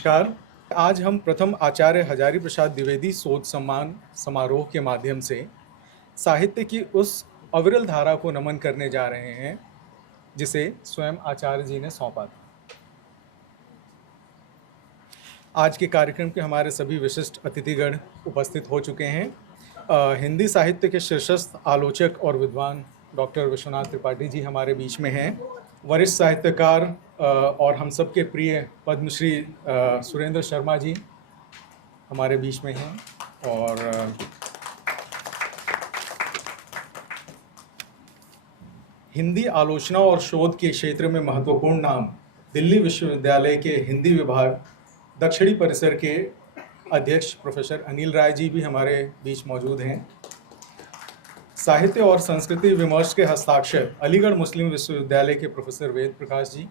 नमस्कार। आज हम प्रथम आचार्य हजारी प्रसाद द्विवेदी शोध सम्मान समारोह के माध्यम से साहित्य की उस अविरल धारा को नमन करने जा रहे हैं जिसे स्वयं आचार्य जी ने सौंपा था। आज के कार्यक्रम के हमारे सभी विशिष्ट अतिथिगण उपस्थित हो चुके हैं। हिंदी साहित्य के शीर्षस्थ आलोचक और विद्वान डॉक्टर विश्वनाथ त्रिपाठी जी हमारे बीच में हैं। वरिष्ठ साहित्यकार और हम सबके प्रिय पद्मश्री सुरेंद्र शर्मा जी हमारे बीच में हैं और हिंदी आलोचना और शोध के क्षेत्र में महत्वपूर्ण नाम दिल्ली विश्वविद्यालय के हिंदी विभाग दक्षिणी परिसर के अध्यक्ष प्रोफेसर अनिल राय जी भी हमारे बीच मौजूद हैं। साहित्य और संस्कृति विमर्श के हस्ताक्षर अलीगढ़ मुस्लिम विश्वविद्यालय के प्रोफेसर वेद प्रकाश जी,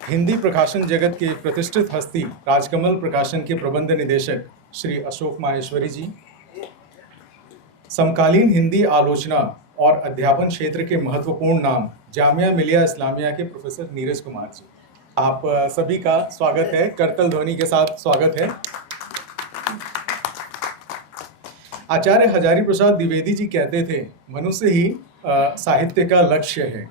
हिंदी प्रकाशन जगत की प्रतिष्ठित हस्ती राजकमल प्रकाशन के प्रबंध निदेशक श्री अशोक माहेश्वरी जी, समकालीन हिंदी आलोचना और अध्यापन क्षेत्र के महत्वपूर्ण नाम जामिया मिलिया इस्लामिया के प्रोफेसर नीरज कुमार जी। आप सभी का स्वागत है, करतल ध्वनि के साथ स्वागत है। आचार्य हजारी प्रसाद द्विवेदी जी कहते थे, मनुष्य ही साहित्य का लक्ष्य है।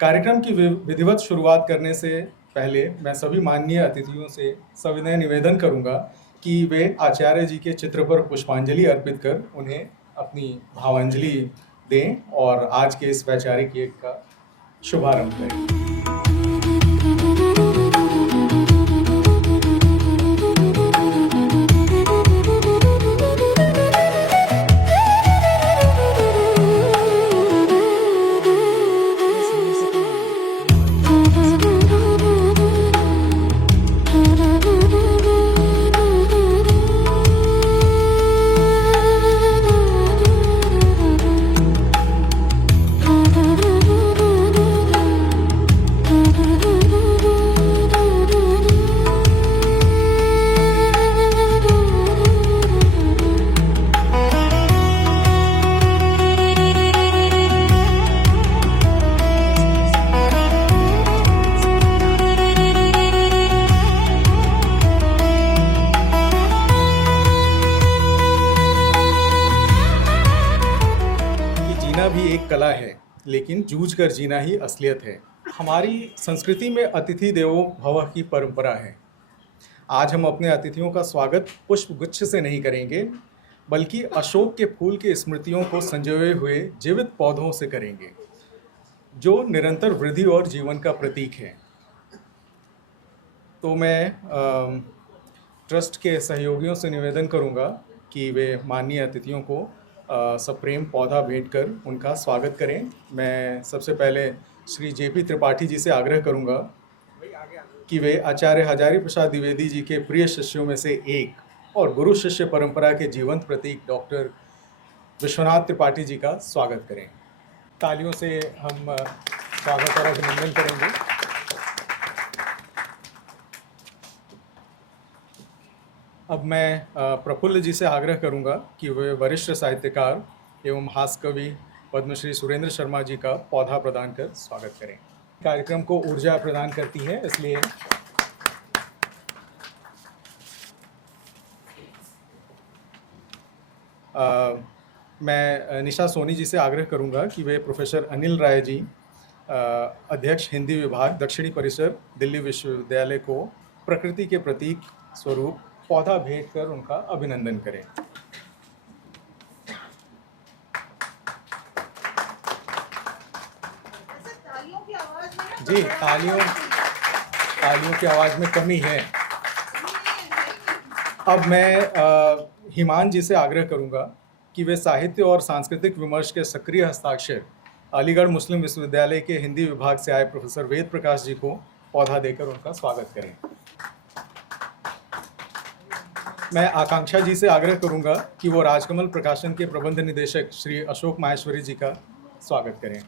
कार्यक्रम की विधिवत शुरुआत करने से पहले मैं सभी माननीय अतिथियों से सविनय निवेदन करूंगा कि वे आचार्य जी के चित्र पर पुष्पांजलि अर्पित कर उन्हें अपनी भावांजलि दें और आज के इस वैचारिक यज्ञ का शुभारंभ करें। भी एक कला है, लेकिन जूझ कर जीना ही असलियत है। हमारी संस्कृति में अतिथि देवो भव की परंपरा है। आज हम अपने अतिथियों का स्वागत पुष्प गुच्छ से नहीं करेंगे, बल्कि अशोक के फूल की स्मृतियों को संजोए हुए जीवित पौधों से करेंगे, जो निरंतर वृद्धि और जीवन का प्रतीक है। तो मैं ट्रस्ट के सहयोगियों से निवेदन करूंगा कि वे माननीय अतिथियों को सप्रेम पौधा भेंट कर उनका स्वागत करें। मैं सबसे पहले श्री जेपी त्रिपाठी जी से आग्रह करूंगा कि वे आचार्य हजारी प्रसाद द्विवेदी जी के प्रिय शिष्यों में से एक और गुरु शिष्य परंपरा के जीवंत प्रतीक डॉक्टर विश्वनाथ त्रिपाठी जी का स्वागत करें। तालियों से हम स्वागत और अभिनंदन करेंगे। अब मैं प्रफुल्ल जी से आग्रह करूंगा कि वे वरिष्ठ साहित्यकार एवं हास्य कवि पद्मश्री सुरेंद्र शर्मा जी का पौधा प्रदान कर स्वागत करें। कार्यक्रम को ऊर्जा प्रदान करती है, इसलिए मैं निशा सोनी जी से आग्रह करूंगा कि वे प्रोफेसर अनिल राय जी, अध्यक्ष हिंदी विभाग दक्षिणी परिसर दिल्ली विश्वविद्यालय को प्रकृति के प्रतीक स्वरूप पौधा भेंट कर उनका अभिनंदन करें। जी, तालियों की आवाज़ में कमी है। अब मैं हिमान जी से आग्रह करूंगा कि वे साहित्य और सांस्कृतिक विमर्श के सक्रिय हस्ताक्षर अलीगढ़ मुस्लिम विश्वविद्यालय के हिंदी विभाग से आए प्रोफेसर वेद प्रकाश जी को पौधा देकर उनका स्वागत करें। मैं आकांक्षा जी से आग्रह करूंगा कि वो राजकमल प्रकाशन के प्रबंध निदेशक श्री अशोक माहेश्वरी जी का स्वागत करें।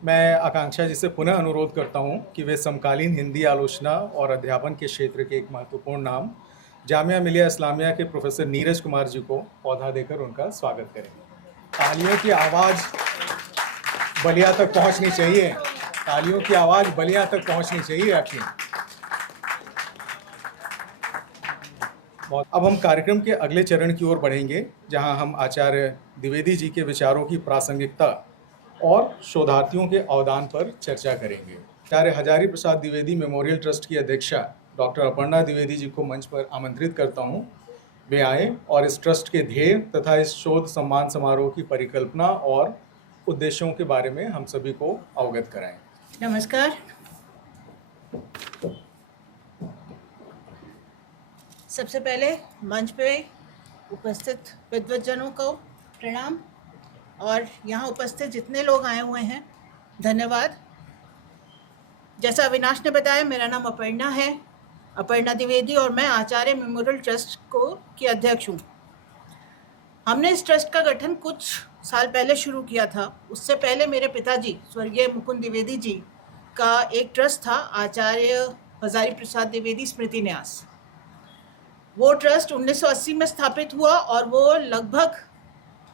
मैं आकांक्षा जी से पुनः अनुरोध करता हूं कि वे समकालीन हिंदी आलोचना और अध्यापन के क्षेत्र के एक महत्वपूर्ण नाम जामिया मिलिया इस्लामिया के प्रोफेसर नीरज कुमार जी को पौधा देकर उनका स्वागत करें। तालियों की आवाज़ बलिया तक पहुंचनी चाहिए। तालियों की आवाज़ बलिया तक पहुंचनी चाहिए आपकी। अब हम कार्यक्रम के अगले चरण की ओर बढ़ेंगे, जहां हम आचार्य द्विवेदी जी के विचारों की प्रासंगिकता और शोधार्थियों के अवदान पर चर्चा करेंगे। आचार्य हजारी प्रसाद द्विवेदी मेमोरियल ट्रस्ट की अध्यक्षा डॉक्टर अपर्णा द्विवेदी जी को मंच पर आमंत्रित करता हूं। वे आए और इस ट्रस्ट के ध्येय तथा इस शोध सम्मान समारोह की परिकल्पना और उद्देश्यों के बारे में हम सभी को अवगत कराएं। नमस्कार। सबसे पहले मंच पे उपस्थित विद्वज्जनों को प्रणाम और यहाँ उपस्थित जितने लोग आए हुए हैं धन्यवाद। जैसा अविनाश ने बताया, मेरा नाम अपर्णा है, अपर्णा द्विवेदी, और मैं आचार्य मेमोरियल ट्रस्ट की अध्यक्ष हूँ। हमने इस ट्रस्ट का गठन कुछ साल पहले शुरू किया था। उससे पहले मेरे पिताजी स्वर्गीय मुकुंद द्विवेदी जी का एक ट्रस्ट था, आचार्य हजारी प्रसाद द्विवेदी स्मृति न्यास। वो ट्रस्ट 1980 में स्थापित हुआ और वो लगभग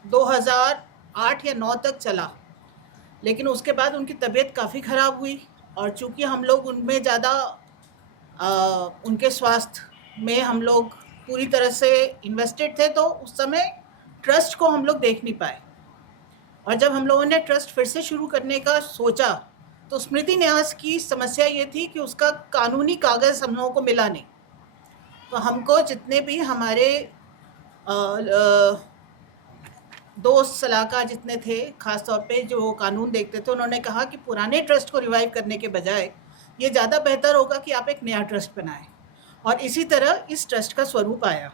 2008 या 9 तक चला, लेकिन उसके बाद उनकी तबीयत काफ़ी ख़राब हुई और चूँकि हम लोग उनमें ज़्यादा उनके स्वास्थ्य में हम लोग पूरी तरह से इन्वेस्टेड थे, तो उस समय ट्रस्ट को हम लोग देख नहीं पाए। और जब हम लोगों ने ट्रस्ट फिर से शुरू करने का सोचा तो स्मृति न्यास की समस्या ये थी कि उसका कानूनी कागज़ हम लोगों को मिला नहीं। तो हमको जितने भी हमारे दोस्त सलाहकार जितने थे, ख़ास तौर पे जो कानून देखते थे, उन्होंने कहा कि पुराने ट्रस्ट को रिवाइव करने के बजाय ये ज़्यादा बेहतर होगा कि आप एक नया ट्रस्ट बनाएं। और इसी तरह इस ट्रस्ट का स्वरूप आया।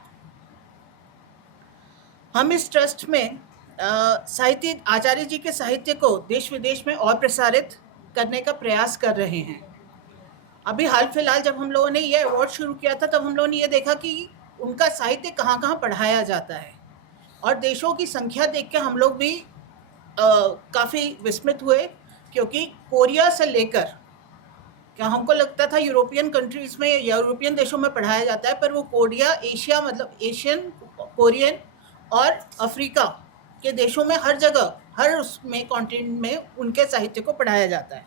हम इस ट्रस्ट में साहित्य, आचार्य जी के साहित्य को देश विदेश में और प्रसारित करने का प्रयास कर रहे हैं। अभी हाल फिलहाल जब हम लोगों ने ये अवार्ड शुरू किया था, तब हम लोगों ने ये देखा कि उनका साहित्य कहाँ कहाँ पढ़ाया जाता है, और देशों की संख्या देख के हम लोग भी काफ़ी विस्मित हुए, क्योंकि कोरिया से लेकर, क्या हमको लगता था यूरोपियन कंट्रीज़ में, यूरोपियन देशों में पढ़ाया जाता है, पर वो कोरिया, एशिया, मतलब एशियन, कोरियन और अफ्रीका के देशों में हर जगह, हर उसमें कॉन्टिनेंट में उनके साहित्य को पढ़ाया जाता है।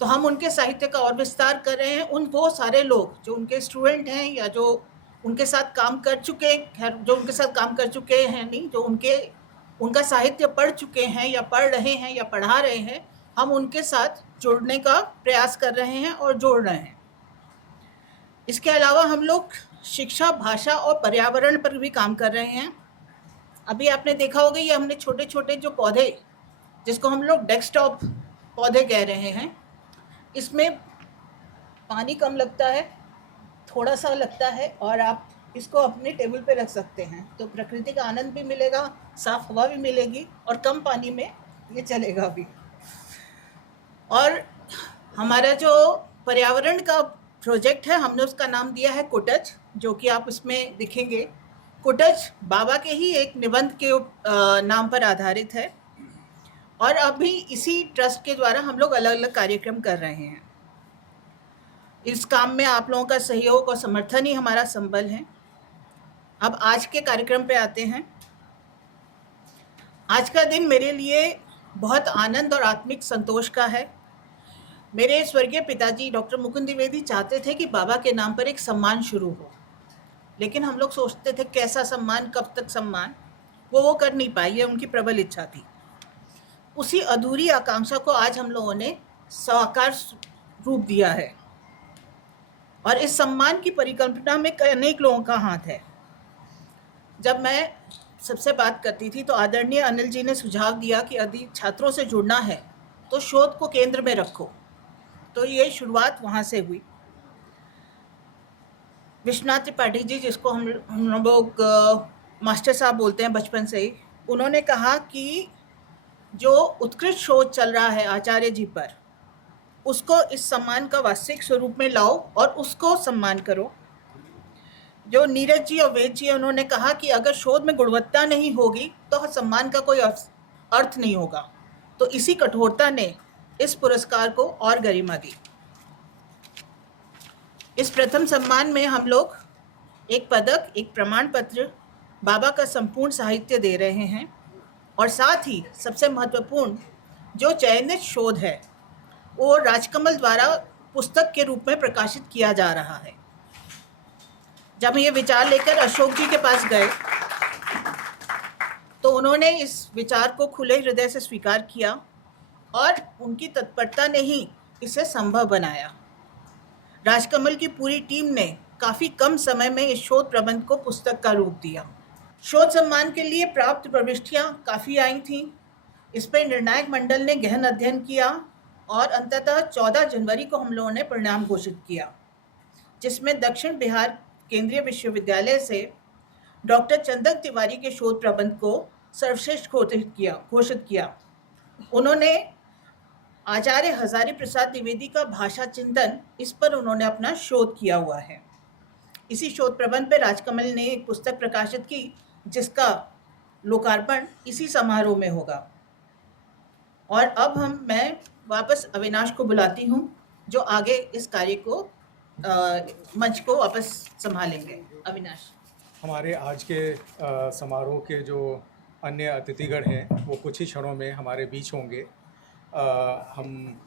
तो हम उनके साहित्य का और विस्तार कर रहे हैं। वो सारे लोग जो उनके स्टूडेंट हैं या जो उनके साथ काम कर चुके, जो उनके साथ काम कर चुके हैं नहीं, जो उनका साहित्य पढ़ चुके हैं या पढ़ रहे हैं या पढ़ा रहे हैं, हम उनके साथ जुड़ने का प्रयास कर रहे हैं और जोड़ रहे हैं। इसके अलावा हम लोग शिक्षा, भाषा और पर्यावरण पर भी काम कर रहे हैं। अभी आपने देखा होगा, ये हमने छोटे छोटे जो पौधे, जिसको हम लोग डेस्कटॉप पौधे कह रहे हैं, इसमें पानी कम लगता है, थोड़ा सा लगता है, और आप इसको अपने टेबल पे रख सकते हैं, तो प्रकृति का आनंद भी मिलेगा, साफ हवा भी मिलेगी, और कम पानी में ये चलेगा भी। और हमारा जो पर्यावरण का प्रोजेक्ट है, हमने उसका नाम दिया है कुटज, जो कि आप इसमें दिखेंगे। कुटज बाबा के ही एक निबंध के नाम पर आधारित है, और अभी इसी ट्रस्ट के द्वारा हम लोग अलग अलग कार्यक्रम कर रहे हैं। इस काम में आप लोगों का सहयोग और समर्थन ही हमारा संबल है। अब आज के कार्यक्रम पे आते हैं। आज का दिन मेरे लिए बहुत आनंद और आत्मिक संतोष का है। मेरे स्वर्गीय पिताजी डॉक्टर मुकुंद द्विवेदी चाहते थे कि बाबा के नाम पर एक सम्मान शुरू हो, लेकिन हम लोग सोचते थे कैसा सम्मान, कब तक सम्मान, वो कर नहीं पाए, ये उनकी प्रबल इच्छा थी। उसी अधूरी आकांक्षा को आज हम लोगों ने साकार रूप दिया है, और इस सम्मान की परिकल्पना में अनेक लोगों का हाथ है। जब मैं सबसे बात करती थी तो आदरणीय अनिल जी ने सुझाव दिया कि यदि छात्रों से जुड़ना है तो शोध को केंद्र में रखो, तो ये शुरुआत वहाँ से हुई। विश्वनाथ त्रिपाठी जी, जिसको हम लोग मास्टर साहब बोलते हैं बचपन से ही, उन्होंने कहा कि जो उत्कृष्ट शोध चल रहा है आचार्य जी पर, उसको इस सम्मान का वास्तविक स्वरूप में लाओ और उसको सम्मान करो। जो नीरज जी और वेद जी, उन्होंने कहा कि अगर शोध में गुणवत्ता नहीं होगी तो सम्मान का कोई अर्थ नहीं होगा। तो इसी कठोरता ने इस पुरस्कार को और गरिमा दी। इस प्रथम सम्मान में हम लोग एक पदक, एक प्रमाण पत्र, बाबा का संपूर्ण साहित्य दे रहे हैं। और साथ ही सबसे महत्वपूर्ण जो चयनित शोध है वो राजकमल द्वारा पुस्तक के रूप में प्रकाशित किया जा रहा है। जब ये विचार लेकर अशोक जी के पास गए तो उन्होंने इस विचार को खुले हृदय से स्वीकार किया और उनकी तत्परता ने ही इसे संभव बनाया। राजकमल की पूरी टीम ने काफ़ी कम समय में इस शोध प्रबंध को पुस्तक का रूप दिया। शोध सम्मान के लिए प्राप्त प्रविष्टियां काफ़ी आई थीं। इस पर निर्णायक मंडल ने गहन अध्ययन किया और अंततः 14 जनवरी को हम लोगों ने परिणाम घोषित किया, जिसमें दक्षिण बिहार केंद्रीय विश्वविद्यालय से डॉक्टर चंदन तिवारी के शोध प्रबंध को सर्वश्रेष्ठ घोषित किया। उन्होंने आचार्य हजारी प्रसाद द्विवेदी का भाषा चिंतन, इस पर उन्होंने अपना शोध किया हुआ है। इसी शोध प्रबंध पर राजकमल ने एक पुस्तक प्रकाशित की जिसका लोकार्पण इसी समारोह में होगा। और अब मैं वापस अविनाश को बुलाती हूँ जो आगे इस कार्य को मंच को वापस संभालेंगे। अविनाश। हमारे आज के समारोह के जो अन्य अतिथिगण हैं वो कुछ ही क्षणों में हमारे बीच होंगे। हम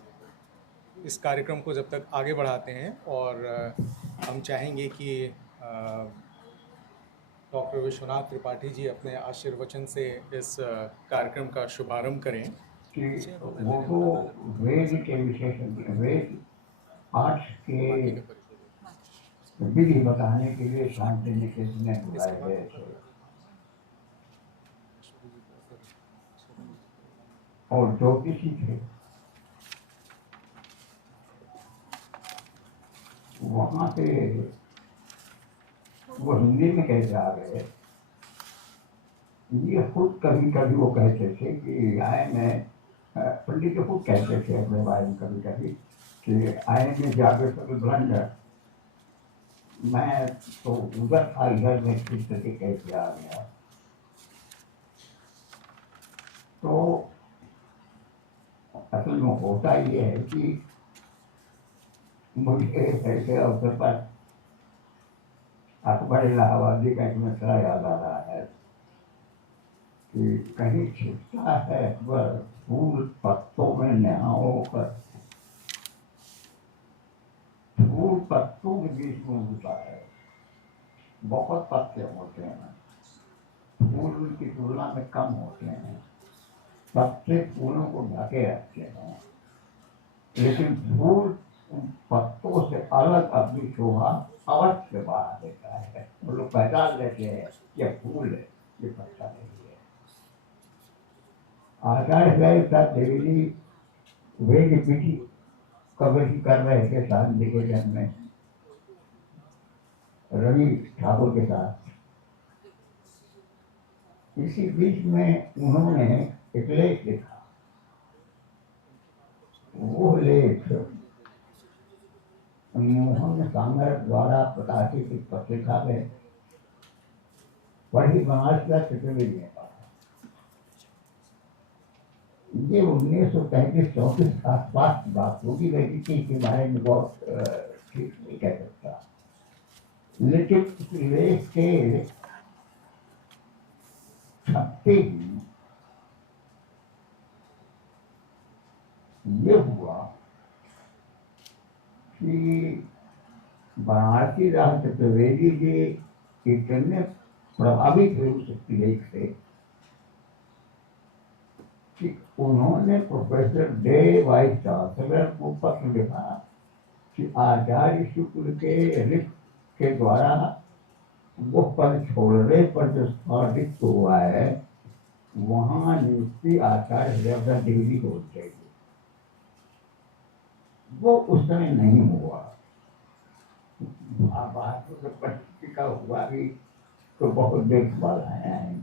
इस कार्यक्रम को जब तक आगे बढ़ाते हैं और हम चाहेंगे कि डॉक्टर विश्वनाथ त्रिपाठी जी अपने आशीर्वचन से इस कार्यक्रम का शुभारंभ करें। कि वो तो वेद के विशेषज्ञ, वेद पाठ के विधि बताने के लिए शांति निकेतन में बुलाए गए थे और ज्योतिषी थे। वहां से वो हिंदी में कैसे आ गए, ये खुद कभी कभी वो कहते थे कि आए में पंडित जी खुद कहते थे अपने बारे में कभी कभी कि आए में जाकर कभी ब्लंडर, मैं तो उधर था, इधर में किस तरह कैसे आ गया। तो असल में होता ये है कि मुझे ऐसे अवसर पर अकबर इलाहाबादी का एक मसला याद आ रहा है कि कहीं छिपता है अकबर फूल पत्तों में नहाओ कर, फूल पत्तों के बीच में होता है, बहुत पत्ते होते हैं, फूल उनकी तुलना में कम होते हैं, पत्ते फूलों को ढके रखते हैं, लेकिन फूल उन पत्तों से अलग अपनी शोभा अवश्य बढ़ा देता है। वो लोग पहचान लेते हैं ये फूल है, ये पत्ता नहीं है। आचार्य हजारी प्रसाद द्विवेदी वेद विधि कवि कर रहे थे शांति निकेतन में रवि ठाकुर के साथ। इसी बीच में उन्होंने एक लेख लिखा। वो लेख मोहन सांगर द्वारा प्रकाशित एक पत्रिका में पढ़ी बनारस का चतुर्वेदी ने पढ़ा। ये 1933-34 आसपास की बात होगी, लेकिन इसके बारे में बहुत ठीक नहीं कह सकता। लेकिन इस लेख के छपते ही ये हुआ कि बनारसी दास चतुर्वेदी जी इतने प्रभावित हुए उस लेख से कि उन्होंने प्रोफेसर डे वाइस चांसलर को पत्र लिखा कि आचार्य शुक्ल के रिक्त के द्वारा वो पद छोड़ने पर जो स्थापित हुआ है वहां नियुक्ति आचार्य हजारी द्विवेदी को होनी चाहिए। वो उस समय नहीं हुआ। बात तो परिस्थिति का हुआ भी तो बहुत देर बाद आया है,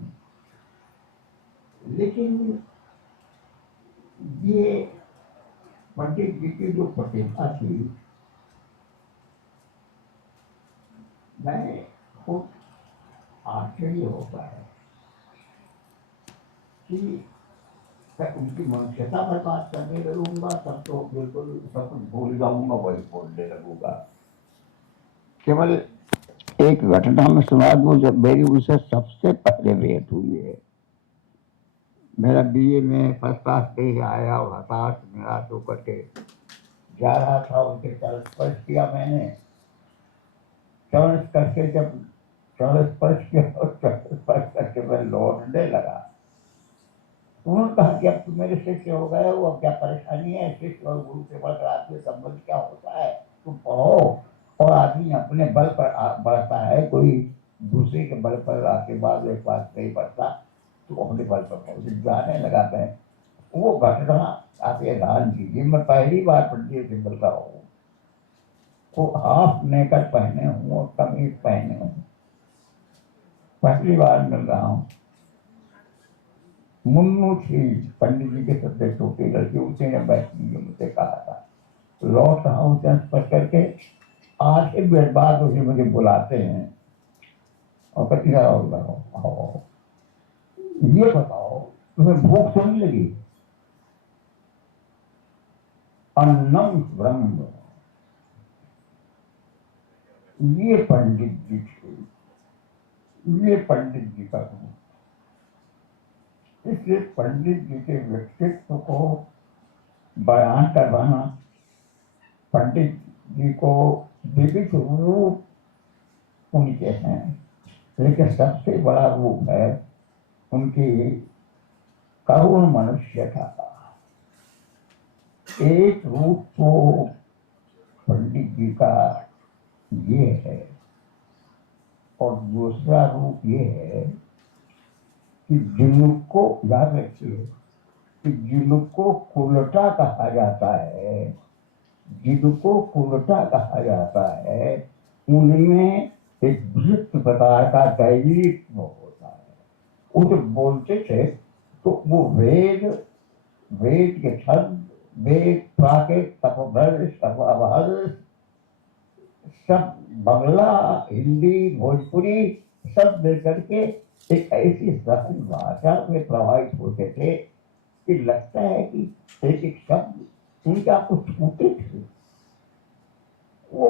लेकिन ये पंडित जी की जो प्रतिभा थी, मैं खुद आश्चर्य होता है कि मैं उनकी मनुष्यता पर बात करने लगूंगा तब तो बिल्कुल सब कुछ भूल जाऊंगा, वही बोलने लगूंगा। केवल एक घटना में सुना दूं, जब मेरी उनसे सबसे पहले भेंट हुई है, मेरा बीए में फर्स्ट क्लास दे आया और हताश निराश होकर के जा रहा था, उनके चरण स्पर्श किया मैंने। चरण करके जब चरण स्पर्श किया और चरण स्पर्श करके मैं लौटने लगा, उन्होंने कहा कि अब तुम मेरे शिष्य हो गए हो, अब क्या परेशानी है? शिष्य और गुरु के बढ़कर आपके संबंध क्या होता है? तुम पढ़ो। और आदमी अपने बल पर बढ़ता है, कोई दूसरे के बल पर आशीर्वाद एक बात नहीं बढ़ता, तो अपने बल पर जाने लगा मैं। वो घटना आप ये ध्यान कीजिए, मैं पहली बार पंडित से मिलता हूँ, वो हाफ नेकर पहने हूँ और कमीज पहने हूँ, पहली बार मिल रहा हूँ। मुन्नू थी पंडित जी के सबसे छोटी लड़की, उसी ने बैठी मुझसे कहा था। लौट रहा हूँ चंद पर करके, 8 मिनट बाद उसे मुझे बुलाते हैं और कहती है आओ, ये बताओ तुम्हें भूख तो नहीं लगी? अन्नम ब्रह्म, ये पंडित जी थे, ये पंडित जी का गुण। इसलिए पंडित जी के व्यक्तित्व को बयान करवाना, पंडित जी को विविध रूप उनके हैं, लेकिन सबसे बड़ा रूप है उनकी करुण मनुष्यता का। एक रूप तो पंडित जी का ये है, और दूसरा रूप ये है कि जिनको याद रखिए कि जिनको कुलटा कहा जाता है, जिनको कुलटा कहा जाता है, उनमें एक विशिष्ट प्रकार का दैवीत्व होता है। वो जो बोलते थे तो वो वेद के छंद, वेद प्राकृत तपभ्रंश तपअभ्रंश सब, बंगला हिंदी भोजपुरी सब मिलकर के एक ऐसी सहज भाषा में प्रभावित होते थे कि लगता है कि एक एक शब्द उनके आपको छूते थे। वो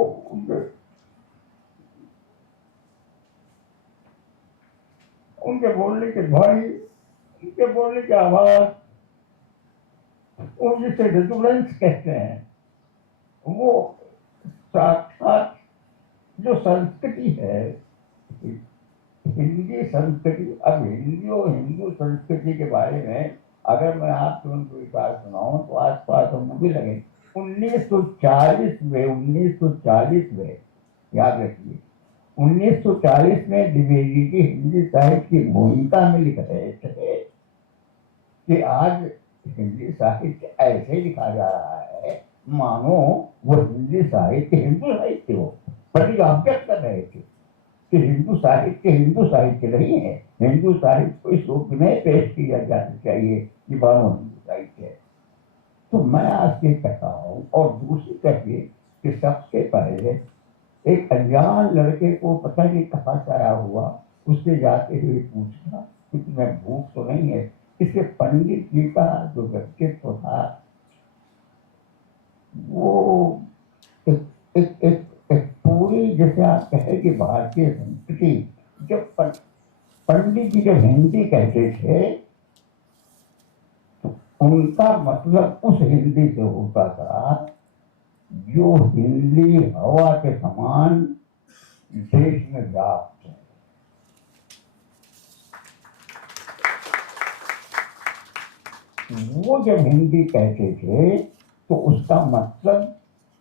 उनके बोलने के ध्वनि, उनके बोलने की आवाज, वो जिसे रेजोनेंस कहते हैं, वो साक्षात जो संस्कृति है, हिंदी संस्कृति। अब हिंदी और हिंदू संस्कृति के बारे में अगर मैं आपको उनको विचार सुनाऊं तो आस पास मूवी लगे। 1940 में याद रखिए, 1940 में द्विवेदी की हिंदी साहित्य की भूमिका में लिख रहे थे कि आज हिंदी साहित्य ऐसे लिखा जा रहा है मानो वो हिंदी साहित्य हो। बड़ी ऑब्जेक्ट कर रहे थे कि हिंदू साहित्य नहीं है, हिंदू साहित्य को इस रूप में पेश किया जाना चाहिए कि मानो हिंदू साहित्य है। तो मैं आज ये कहता हूँ, और दूसरी कहिए कि सबसे पहले एक अनजान लड़के को पता नहीं कहाँ से आया हुआ, उससे जाते हुए पूछना कि तुम्हें भूख तो नहीं है। इसके पंडित जी का जो व्यक्तित्व था वो एक, एक, एक, एक पूरी, जैसे आप कहे कि भारतीय संस्कृति, जब पंडित जी जब हिंदी कहते थे तो उनका मतलब उस हिंदी से होता था जो हिंदी हवा के समान देश में व्याप्त है। वो जब हिंदी कहते थे तो उसका मतलब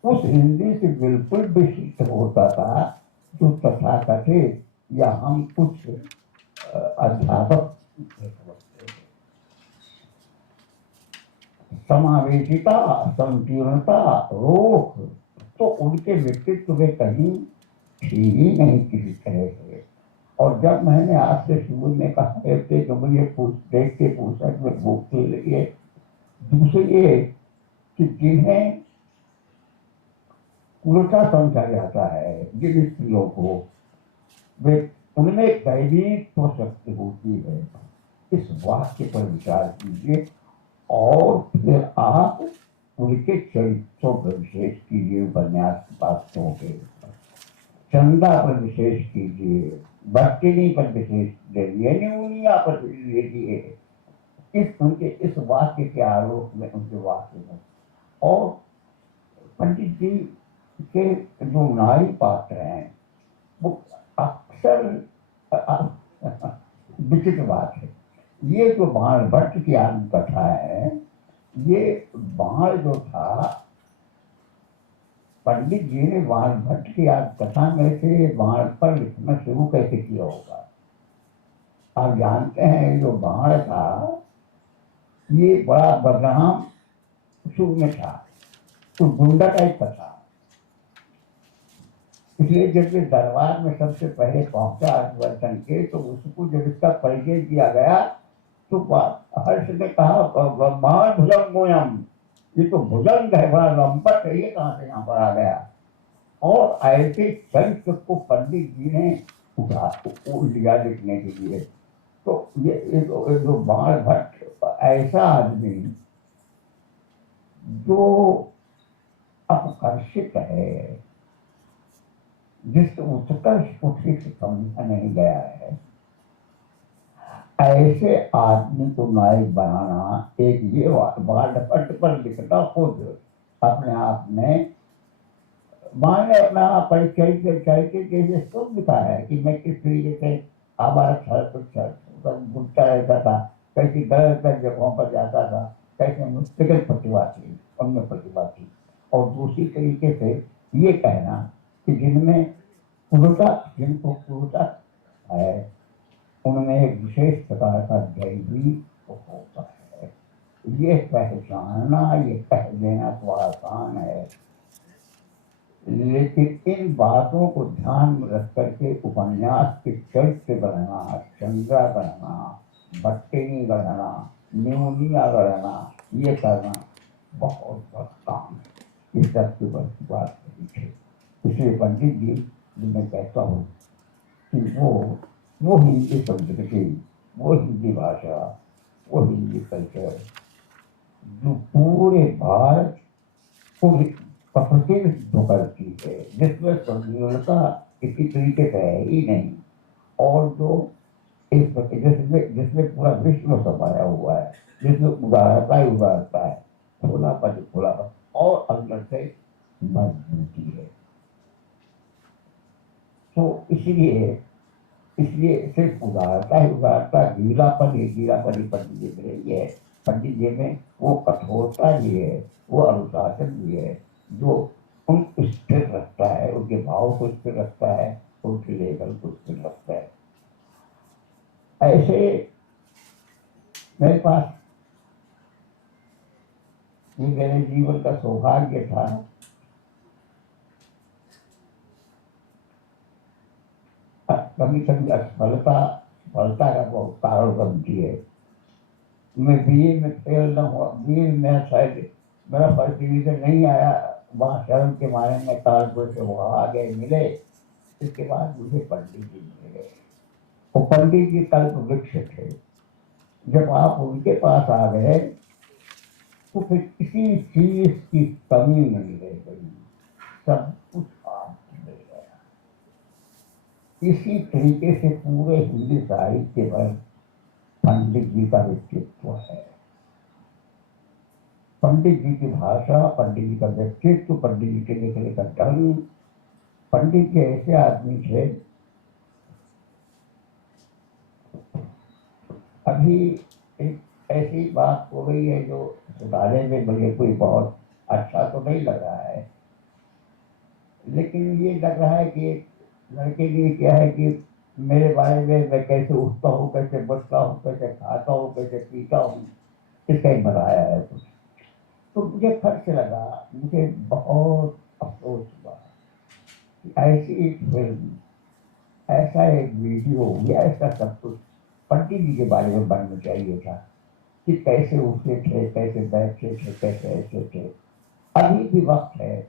उस हिंदी से बिल्कुल विशिष्ट होता था जो तथाकथित या हम कुछ अध्यापक समावेशिता, संकीर्णता, रोक तो उनके व्यक्तित्व में कहीं थी ही नहीं किसी तरह से। और जब मैंने आपसे शुरू में कहा थे तो मुझे देख के पूछा कि भूख के लिए, दूसरे ये कि जिन्हें उल्टा समझा जाता है, जिन स्त्रियों को, वे उनमें दैवीत्व शक्ति होती है। इस वाक्य पर विचार कीजिए और फिर आप उनके चरित्रों पर विशेष कीजिए, उपन्यास पात्रों के चंदा पर विशेष कीजिए, भक्तिनी पर विशेष दीजिए, न्यूनिया पर लीजिए, इस उनके इस वाक्य के आलोक में, उनके वाक्य में। और पंडित जी के जो नारी पात्र हैं वो अक्सर विचित्र बात है। ये जो बाण भट्ट की आत्मकथा है, ये बाण जो था, पंडित जी ने बाण भट्ट की आत्मकथा में से बाण पर लिखना शुरू कैसे किया होगा? आप जानते हैं जो बाण था ये बड़ा बदनाम शुरू में था, तो गुंडा टाइप का था। इसलिए जब ये दरबार में सबसे पहले पहुंचा हर्षवर्धन के, तो उसको जब इसका परिचय दिया गया तो हर्ष ने कहा बाण भुजंगोयम, ये तो भुजंग है, बड़ा लंपट है, ये कहाँ से यहाँ पर आ गया? और ऐसे चरित्र को पंडित जी ने उठा लिया लिखने के लिए। तो ये जो बाण भट्ट ऐसा आदमी जो अपकर्षित है, जिस उत्कर्ष को ठीक से समझा नहीं गया है, ऐसे आदमी को नायक बनाना, एक ये बाण भट्ट पर लिखना खुद अपने आप में, माने अपना परिचय जैसे खुद लिखा है कि मैं किस तरीके से आवाज घूमता रहता था, कैसी गलत जगहों पर जाता था, कैसे मुस्तकिल प्रतिभा थी, उनमें प्रतिभा थी। और दूसरी तरीके से ये कहना कि जिनको पुरुषा है उनमें एक विशेष प्रकार का दैवी होता है। ये पहचानना, ये कह देना तो आसान है, लेकिन इन बातों को ध्यान में रख करके उपन्यास के चरित्र गढ़ना, चंद्रा गढ़ना, भट्टिनी गढ़ना, न्यूनिया गढ़ना, ये करना बहुत बड़ा काम है। इस सब की बात नहीं है। इसलिए पंडित जी मैं कहता हूँ कि वो हिंदी संस्कृति, वो हिंदी भाषा, वो हिंदी कल्चर जो पूरे भारत को प्रतिनिधित्व करती है, जिसमें संजीवनता किसी तरीके से है ही नहीं, और जो जिसमें पूरा विश्व समाया हुआ है, जिसमें उदारता ही उदारता है, खुला और अंदर से मजबूती है। तो इसलिए सिर्फ उदारता ही उदारता, गीलापन ही पंडित जी में नहीं है। पंडित जी में वो कठोरता भी है, वो अनुशासन भी है, जो उनको स्थिर रखता है, उनके भाव को स्थिर रखता है, उनके लेवल को स्थिर रखता है। ऐसे मेरे पास ये मेरे जीवन का सौभाग्य था। कभी कभी असफलता का बहुत कारण बनती है। मैं बीए में फेल न हुआ, बीए में शायद मेरा फर्स्ट डिवीजन नहीं आया, वहाँ शर्म के मारे में कानपुर से वहाँ आ गए मिले। इसके बाद मुझे पंडित जी मिले, वो पंडित जी कल्प वृक्ष थे। जब आप उनके पास आ गए तो फिर किसी चीज की कमी नहीं रह गई, सब कुछ आप मिल गया। इसी तरीके से पूरे हिंदी साहित्य पर पंडित जी का व्यक्तित्व है। पंडित जी की भाषा, पंडित जी का व्यक्तित्व, पंडित जी के लिखने का ढंग, पंडित जी ऐसे आदमी थे। अभी एक ऐसी बात हो गई है जो सुधारने में मुझे कोई बहुत अच्छा तो नहीं लग रहा है, लेकिन ये लग रहा है कि लड़के के लिए क्या है कि मेरे बारे में मैं कैसे उठता हूँ, कैसे बचता हूँ, कैसे खाता हूँ, कैसे पीता हूँ, इसका ही बनाया है कुछ। तो मुझे खर्च लगा, मुझे बहुत अफसोस हुआ कि ऐसी एक फिल्म, ऐसा एक वीडियो या ऐसा सब कुछ पंडित जी के बारे में बनना चाहिए था कि कैसे उठते थे, कैसे बैठते थे, कैसे ऐसे थे। अभी भी वक्त है,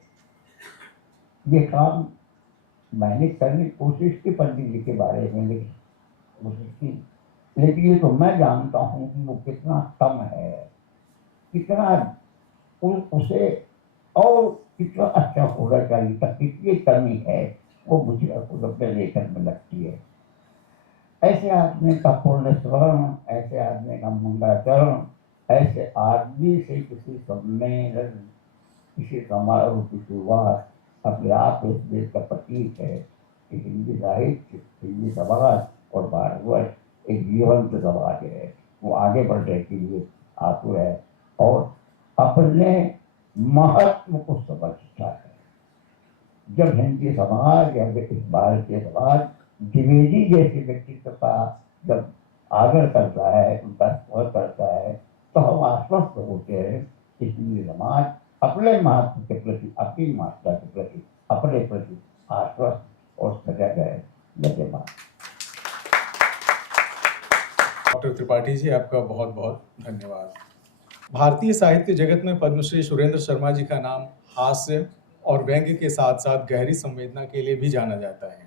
ये काम मैंने करने की कोशिश की, पंडित जी के बारे में कोशिश की, लेकिन ये तो मैं जानता हूँ कि वो कितना कम है, कितना उसे और कितना अच्छा होना चाहिए था, कितनी कमी है, वो मुझे खुद अपने लेखन में लगती है। ऐसे आदमी का पुण्य स्मरण, ऐसे आदमी का मंगलाचरण, ऐसे आदमी से किसी सम्मेलन, किसी समारोह की शुरुआत अपने आप इस देश का प्रतीक है कि हिंदी साहित्य, हिंदी समाज और भारतवर्ष एक जीवंत समाज है। वो आगे बढ़ने के लिए आतुर है और अपने महत्व को समझता है। जब हिंदी समाज या भारतीय समाज द्विवेदी जैसे व्यक्तित्व का जब आदर करता है, उनका स्मरण करता है, तो हम आश्वस्त होते हैं कि हिंदी समाज अपने महत्व के प्रति, अपनी मात्रा के प्रति, अपने प्रति आश्वस्त और सजग है। धन्यवाद। डॉक्टर त्रिपाठी जी, आपका बहुत बहुत धन्यवाद। भारतीय साहित्य जगत में पद्मश्री सुरेंद्र शर्मा जी का नाम हास्य और व्यंग्य के साथ साथ गहरी संवेदना के लिए भी जाना जाता है।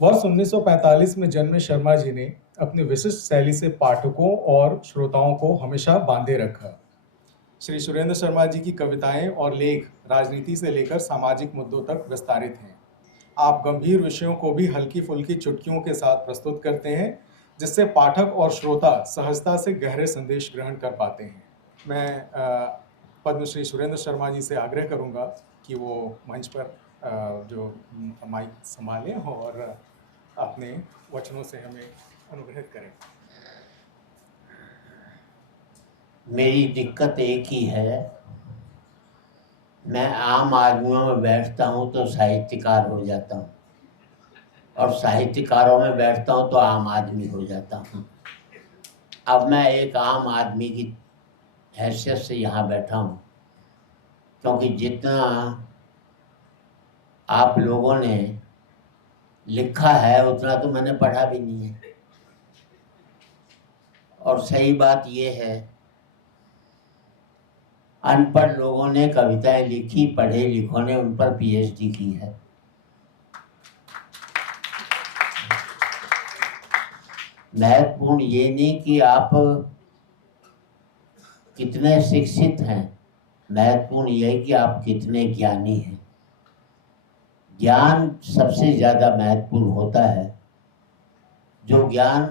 वर्ष 1945 में जन्मे शर्मा जी ने अपनी विशिष्ट शैली से पाठकों और श्रोताओं को हमेशा बांधे रखा। श्री सुरेंद्र शर्मा जी की कविताएं और लेख राजनीति से लेकर सामाजिक मुद्दों तक विस्तारित हैं। आप गंभीर विषयों को भी हल्की फुल्की चुटकियों के साथ प्रस्तुत करते हैं, जिससे पाठक और श्रोता सहजता से गहरे संदेश ग्रहण कर पाते हैं। मैं पद्मश्री सुरेंद्र शर्मा जी से आग्रह करूंगा कि वो मंच पर जो माइक संभालें और अपने वचनों से हमें अनुग्रहित करें। मेरी दिक्कत एक ही है, मैं आम आदमियों में बैठता हूँ तो साहित्यकार हो जाता हूँ और साहित्यकारों में बैठता हूँ तो आम आदमी हो जाता हूँ। अब मैं एक आम आदमी की हैसियत से यहाँ बैठा हूँ, क्योंकि जितना आप लोगों ने लिखा है उतना तो मैंने पढ़ा भी नहीं है। और सही बात ये है, अनपढ़ लोगों ने कविताएं लिखी, पढ़े लिखों ने उन पर पीएचडी की है। महत्वपूर्ण ये नहीं कि आप कितने शिक्षित हैं, महत्वपूर्ण यह है कि आप कितने ज्ञानी हैं। ज्ञान सबसे ज़्यादा महत्वपूर्ण होता है। जो ज्ञान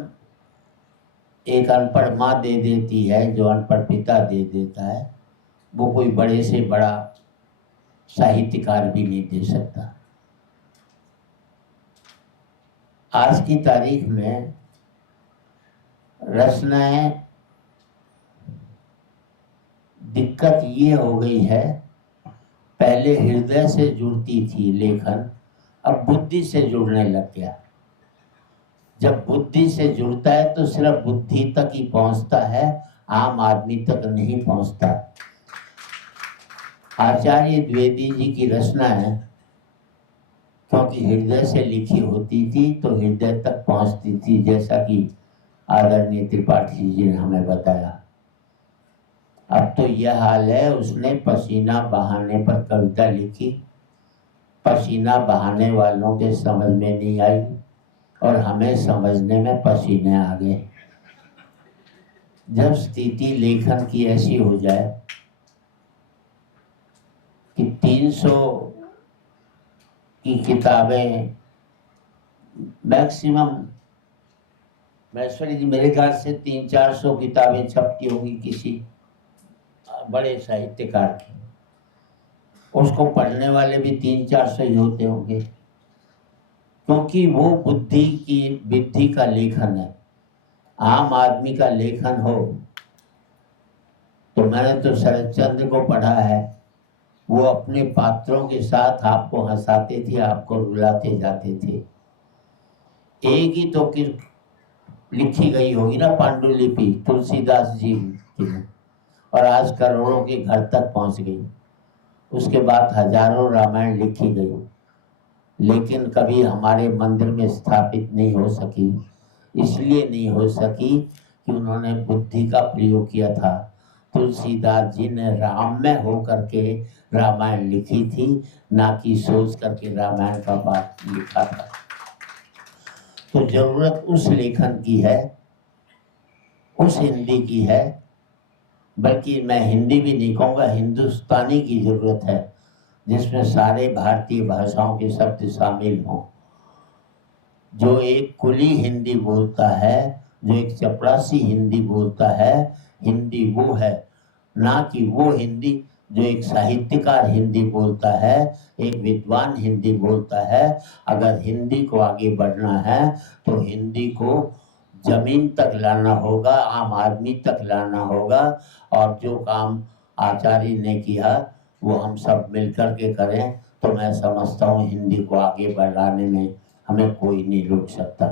एक अनपढ़ माँ दे देती है, जो अनपढ़ पिता दे देता है, वो कोई बड़े से बड़ा साहित्यकार भी नहीं दे सकता। आज की तारीख में रचनाएं, दिक्कत ये हो गई है, पहले हृदय से जुड़ती थी लेखन, अब बुद्धि से जुड़ने लग गया। जब बुद्धि से जुड़ता है तो सिर्फ बुद्धि तक ही पहुंचता है, आम आदमी तक नहीं पहुंचता। आचार्य द्विवेदी जी की रचना है, क्योंकि हृदय से लिखी होती थी तो हृदय तक पहुंचती थी, जैसा कि आदरणीय त्रिपाठी जी ने हमें बताया। अब तो यह हाल है, उसने पसीना बहाने पर कविता लिखी, पसीना बहाने वालों के समझ में नहीं आई और हमें समझने में पसीने आ गए। जब स्थिति लेखन की ऐसी हो जाए कि 300 की किताबें मैक्सिमम, मैश्वरी जी मेरे ख्याल से 300-400 किताबें छपती होंगी किसी बड़े साहित्यकार की, उसको पढ़ने वाले भी 300-400 ही होते होंगे, क्योंकि वो बुद्धि का लेखन है। आम आदमी का लेखन हो तो मैंने तो शरदचंद्र को पढ़ा है, वो अपने पात्रों के साथ आपको हंसाते थे, आपको रुलाते जाते थे। एक ही तो लिखी गई होगी ना पांडुलिपि तुलसीदास जी की, और आज करोड़ों के घर तक पहुंच गई। उसके बाद हजारों रामायण लिखी गई, लेकिन कभी हमारे मंदिर में स्थापित नहीं हो सकी। इसलिए नहीं हो सकी कि उन्होंने बुद्धि का प्रयोग किया था। तुलसीदास जी ने राम में हो करके रामायण लिखी थी, ना कि सोच करके रामायण का पाठ लिखा था। तो जरूरत उस लेखन की है, उस हिंदी की है, बल्कि मैं हिंदी भी नहीं कहूँगा, हिंदुस्तानी की जरूरत है, जिसमें सारे भारतीय भाषाओं के शब्द शामिल हों। जो एक कुली हिंदी बोलता है, जो एक चपरासी हिंदी बोलता है, हिंदी वो है, ना कि वो हिंदी जो एक साहित्यकार हिंदी बोलता है, एक विद्वान हिंदी बोलता है। अगर हिंदी को आगे बढ़ना है तो हिंदी को जमीन तक लाना होगा, आम आदमी तक लाना होगा। और जो काम आचार्य ने किया वो हम सब मिलकर के करें तो मैं समझता हूँ हिंदी को आगे बढ़ाने में हमें कोई नहीं रोक सकता।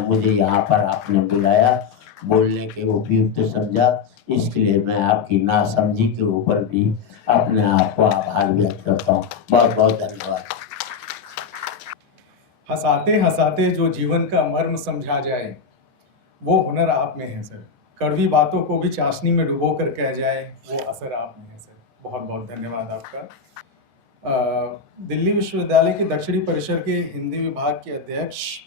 मुझे यहाँ पर आपने बुलाया, बोलने के उपयुक्त समझा, इसके लिए मैं आपकी नासमझी के ऊपर भी अपने आप को आभार व्यक्त करता हूँ। बहुत बहुत धन्यवाद। हंसाते हंसाते जो जीवन का मर्म समझा जाए वो हुनर आप में है सर। कड़वी बातों को भी चाशनी में डुबो कर कह जाए वो असर आप में है सर। बहुत बहुत धन्यवाद आपका। दिल्ली विश्वविद्यालय के दक्षिणी परिसर के हिंदी विभाग के अध्यक्ष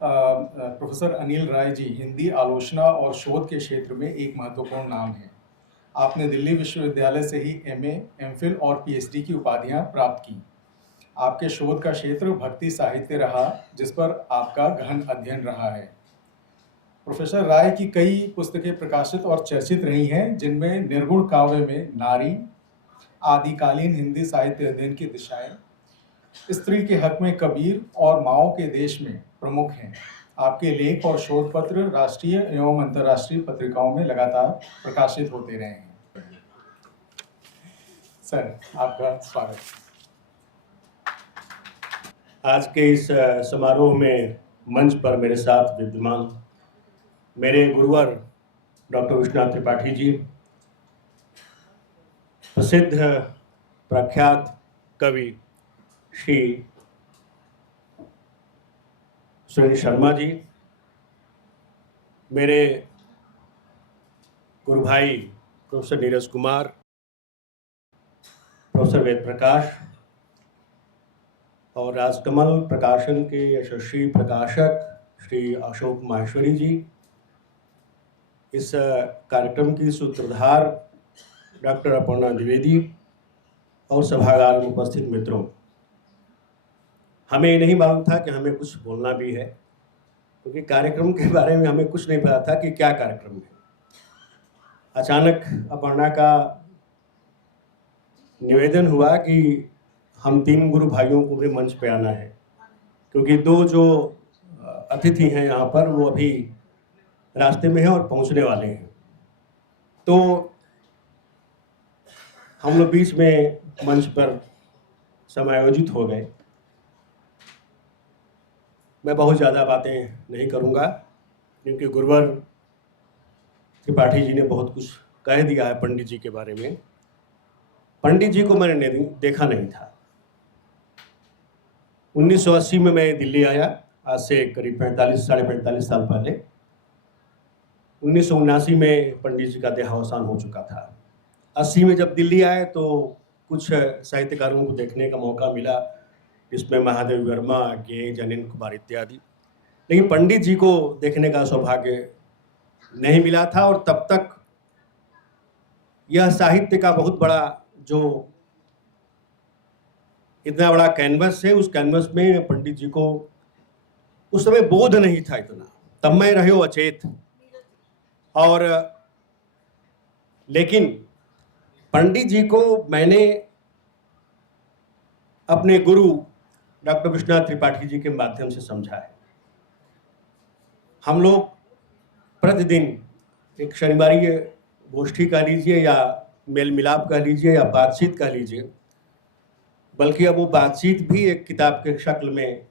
प्रोफेसर अनिल राय जी हिंदी आलोचना और शोध के क्षेत्र में एक महत्वपूर्ण नाम है। आपने दिल्ली विश्वविद्यालय से ही एमए, एमफिल और पीएचडी की उपाधियां प्राप्त की। आपके शोध का क्षेत्र भक्ति साहित्य रहा, जिस पर आपका गहन अध्ययन रहा है। प्रोफेसर राय की कई पुस्तकें प्रकाशित और चर्चित रही हैं, जिनमें निर्गुण काव्य में नारी, आदिकालीन हिंदी साहित्य अध्ययन की दिशाएं, स्त्री के हक में कबीर और माओ के देश में प्रमुख हैं। आपके लेख और शोध पत्र राष्ट्रीय एवं अंतर्राष्ट्रीय पत्रिकाओं में लगातार प्रकाशित होते रहे हैं। सर, आपका स्वागत। आज के इस समारोह में मंच पर मेरे साथ विद्यमान मेरे गुरुवर डॉक्टर विश्वनाथ त्रिपाठी जी, प्रसिद्ध प्रख्यात कवि श्री सुरेंद्र शर्मा जी, मेरे गुरु भाई प्रोफेसर नीरज कुमार, प्रोफेसर वेद प्रकाश और राजकमल प्रकाशन के यशस्वी प्रकाशक श्री अशोक माहेश्वरी जी, इस कार्यक्रम की सूत्रधार डॉक्टर अपर्णा द्विवेदी और सभागार में उपस्थित मित्रों, हमें नहीं मालूम था कि हमें कुछ बोलना भी है, क्योंकि कार्यक्रम के बारे में हमें कुछ नहीं पता था कि क्या कार्यक्रम है। अचानक अपर्णा का निवेदन हुआ कि हम 3 गुरु भाइयों को भी मंच पे आना है, क्योंकि 2 जो अतिथि हैं यहाँ पर वो अभी रास्ते में हैं और पहुँचने वाले हैं। तो हम लोग बीच में मंच पर समायोजित हो गए। मैं बहुत ज़्यादा बातें नहीं करूँगा, क्योंकि गुरुवर त्रिपाठी जी ने बहुत कुछ कह दिया है पंडित जी के बारे में। पंडित जी को मैंने देखा नहीं था। 1980 में मैं दिल्ली आया, आज से करीब 45 साल पहले। 1979 में पंडित जी का देहावसान हो चुका था। 80 में जब दिल्ली आए तो कुछ साहित्यकारों को देखने का मौका मिला, जिसमें महादेव वर्मा, के जनिन कुमार इत्यादि, लेकिन पंडित जी को देखने का सौभाग्य नहीं मिला था। और तब तक यह साहित्य का बहुत बड़ा जो इतना बड़ा कैनवस है, उस कैनवस में पंडित जी को उस समय बोध नहीं था इतना। तब मैं रहे अचेत, और लेकिन पंडित जी को मैंने अपने गुरु डॉक्टर विश्वनाथ त्रिपाठी जी के माध्यम से समझा है। हम लोग प्रतिदिन एक शनिवारी गोष्ठी कह लीजिए या मेल मिलाप कह लीजिए या बातचीत कह लीजिए, बल्कि अब वो बातचीत भी एक किताब के शक्ल में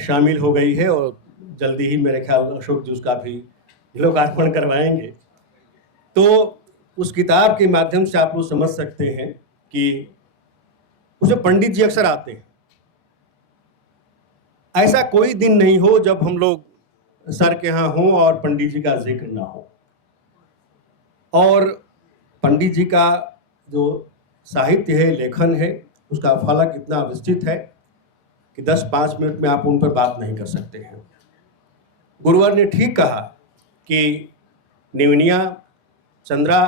शामिल हो गई है, और जल्दी ही मेरे ख्याल अशोक जी उसका भी लोकार्पण करवाएंगे। तो उस किताब के माध्यम से आप लोग समझ सकते हैं कि उसमें पंडित जी अक्सर आते हैं। ऐसा कोई दिन नहीं हो जब हम लोग सर के यहाँ हों और पंडित जी का जिक्र ना हो। और पंडित जी का जो साहित्य है, लेखन है, उसका फलक इतना विस्तृत है कि 10-5 मिनट में आप उन पर बात नहीं कर सकते हैं। गुरुवर ने ठीक कहा कि निवनिया, चंद्रा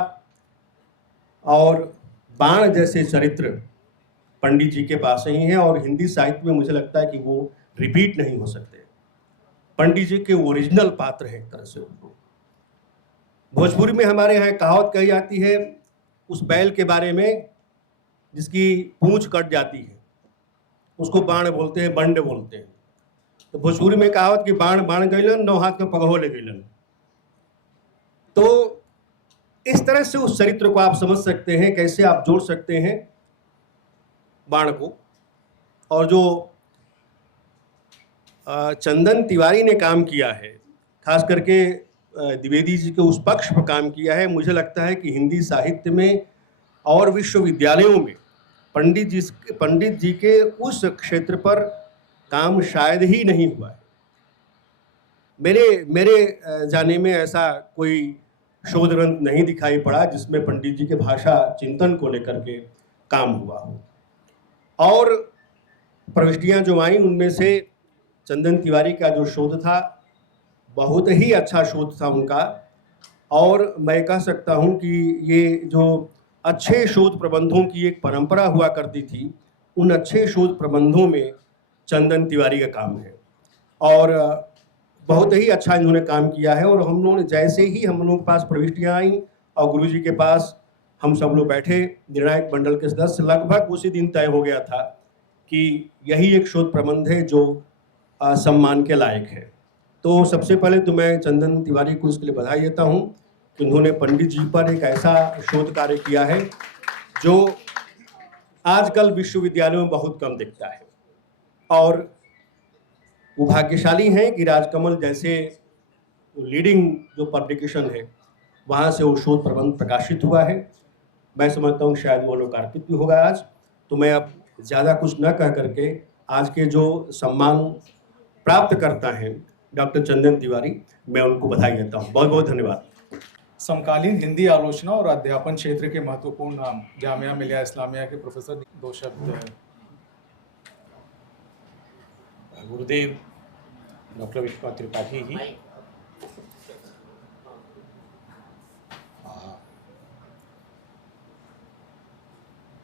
और बाण जैसे चरित्र पंडित जी के पास ही हैं, और हिंदी साहित्य में मुझे लगता है कि वो रिपीट नहीं हो सकते। पंडित जी के ओरिजिनल पात्र हैं एक तरह से उनको। भोजपुरी में हमारे यहाँ कहावत कही जाती है उस बैल के बारे में जिसकी पूंछ कट जाती है, उसको बाण बोलते हैं, बंड बोलते हैं। तो भोजपुरी में कहावत कि बाण बाण गइलन, 9 हाथ में पगहो ले गइलन। तो इस तरह से उस चरित्र को आप समझ सकते हैं, कैसे आप जोड़ सकते हैं बाण को। और जो चंदन तिवारी ने काम किया है, खास करके द्विवेदी जी के उस पक्ष पर काम किया है, मुझे लगता है कि हिंदी साहित्य में और विश्वविद्यालयों में पंडित जी के उस क्षेत्र पर काम शायद ही नहीं हुआ है। मेरे जाने में ऐसा कोई शोध ग्रंथ नहीं दिखाई पड़ा जिसमें पंडित जी के भाषा चिंतन को लेकर के काम हुआ हो। और प्रविष्टियां जो आई उनमें से चंदन तिवारी का जो शोध था बहुत ही अच्छा शोध था उनका। और मैं कह सकता हूं कि ये जो अच्छे शोध प्रबंधों की एक परंपरा हुआ करती थी, उन अच्छे शोध प्रबंधों में चंदन तिवारी का काम है। और बहुत ही अच्छा इन्होंने काम किया है। और हम लोगों ने जैसे ही हम लोगों के पास प्रविष्टियाँ आई और गुरु जी के पास हम सब लोग बैठे, निर्णायक मंडल के सदस्य, लगभग उसी दिन तय हो गया था कि यही एक शोध प्रबंध है जो सम्मान के लायक है। तो सबसे पहले तो मैं चंदन तिवारी को इसके लिए बधाई देता हूँ कि उन्होंने पंडित जी पर एक ऐसा शोध कार्य किया है जो आजकल विश्वविद्यालयों में बहुत कम दिखता है। और वो भाग्यशाली हैं कि राजकमल जैसे लीडिंग जो पब्लिकेशन है वहाँ से वो शोध प्रबंध प्रकाशित हुआ है। मैं समझता हूँ शायद वो लोकार्पित भी होगा आज। तो मैं अब ज़्यादा कुछ न कह करके आज के जो सम्मान प्राप्त करता है डॉक्टर चंदन तिवारी, मैं उनको बधाई देता हूँ। बहुत बहुत धन्यवाद। समकालीन हिंदी आलोचना और अध्यापन क्षेत्र के महत्वपूर्ण नाम जामिया मिलिया इस्लामिया के प्रोफेसर, 2 शब्द। गुरुदेव डॉक्टर विश्वनाथ त्रिपाठी जी,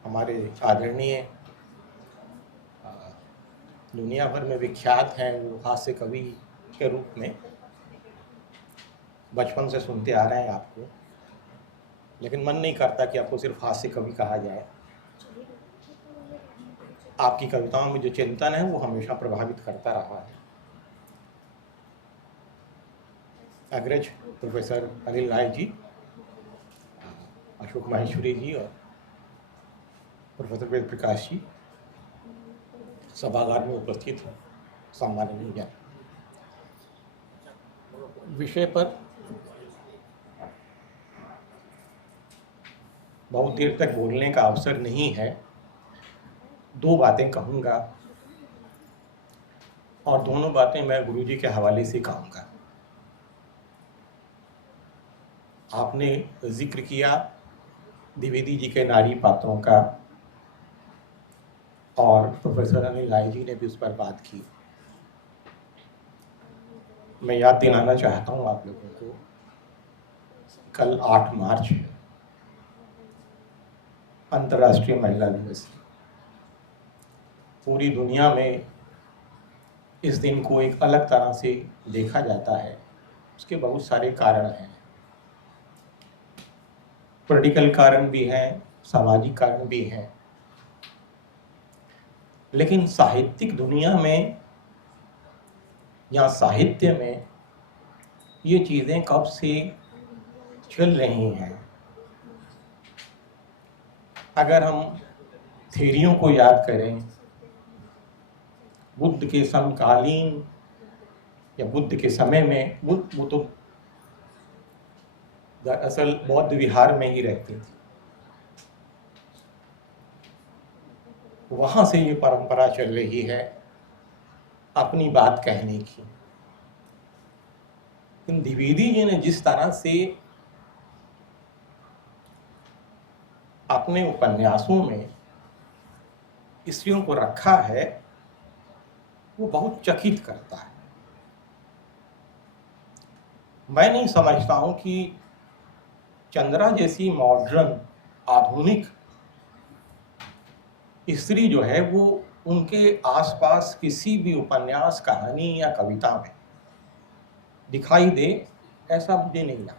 हमारे आदरणीय दुनिया भर में विख्यात हैं, वो हास्य कवि के रूप में बचपन से सुनते आ रहे हैं आपको, लेकिन मन नहीं करता कि आपको सिर्फ हास्य कवि कहा जाए। आपकी कविताओं में जो चिंतन है वो हमेशा प्रभावित करता रहा है। अग्रज प्रोफेसर अनिल राय जी, अशोक माहेश्वरी जी और प्रोफेसर वेद प्रकाश जी सभागार में उपस्थित हैं, सम्माननीय जन। विषय पर बहुत देर तक बोलने का अवसर नहीं है। 2 बातें कहूँगा और दोनों बातें मैं गुरुजी के हवाले से कहूँगा। आपने जिक्र किया द्विवेदी जी के नारी पात्रों का और प्रोफेसर अनिल राय जी ने भी उस पर बात की। मैं याद दिलाना चाहता हूँ आप लोगों को, कल 8 मार्च अंतर्राष्ट्रीय महिला दिवस। पूरी दुनिया में इस दिन को एक अलग तरह से देखा जाता है। उसके बहुत सारे कारण हैं, पॉलिटिकल कारण भी हैं, सामाजिक कारण भी हैं। लेकिन साहित्यिक दुनिया में या साहित्य में ये चीज़ें कब से चल रही हैं। अगर हम थ्योरियों को याद करें, बुद्ध के समकालीन या बुद्ध के समय में वो तो दरअसल बौद्ध विहार में ही रहते थे। वहाँ से ये परंपरा चल रही है अपनी बात कहने की। द्विवेदी जी ने जिस तरह से अपने उपन्यासों में स्त्रियों को रखा है वो बहुत चकित करता है। मैं नहीं समझता हूँ कि चंद्रा जैसी मॉडर्न आधुनिक स्त्री जो है वो उनके आसपास किसी भी उपन्यास, कहानी या कविता में दिखाई दे, ऐसा मुझे नहीं लगता।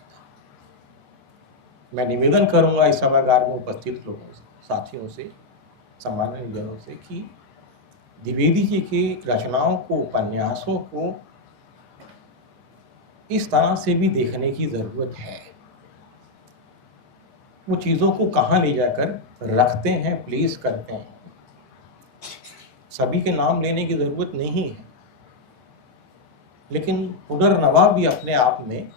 मैं निवेदन करूंगा इस सभागार में उपस्थित लोगों से, साथियों से, सम्मानित जनों से कि द्विवेदी जी की रचनाओं को, उपन्यासों को इस तरह से भी देखने की जरूरत है। वो चीज़ों को कहाँ ले जाकर रखते हैं, प्लेस करते हैं, सभी के नाम लेने की जरूरत नहीं है, लेकिन पुनर्नवा भी अपने आप में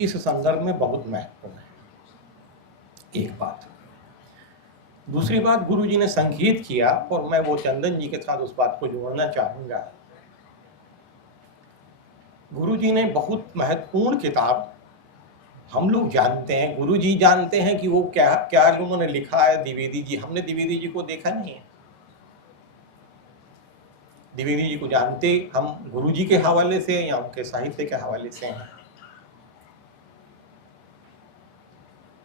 इस संदर्भ में बहुत महत्वपूर्ण है। एक बात। दूसरी बात, गुरु जी ने संकेत किया और मैं वो चंदन जी के साथ उस बात को जोड़ना चाहूंगा। गुरु जी ने बहुत महत्वपूर्ण किताब, हम लोग जानते हैं, गुरु जी जानते हैं कि वो क्या क्या लोगों ने लिखा है। द्विवेदी जी, हमने द्विवेदी जी को देखा नहीं है, द्विवेदी जी को जानते हम गुरु जी के हवाले से या उनके साहित्य के हवाले से हैं।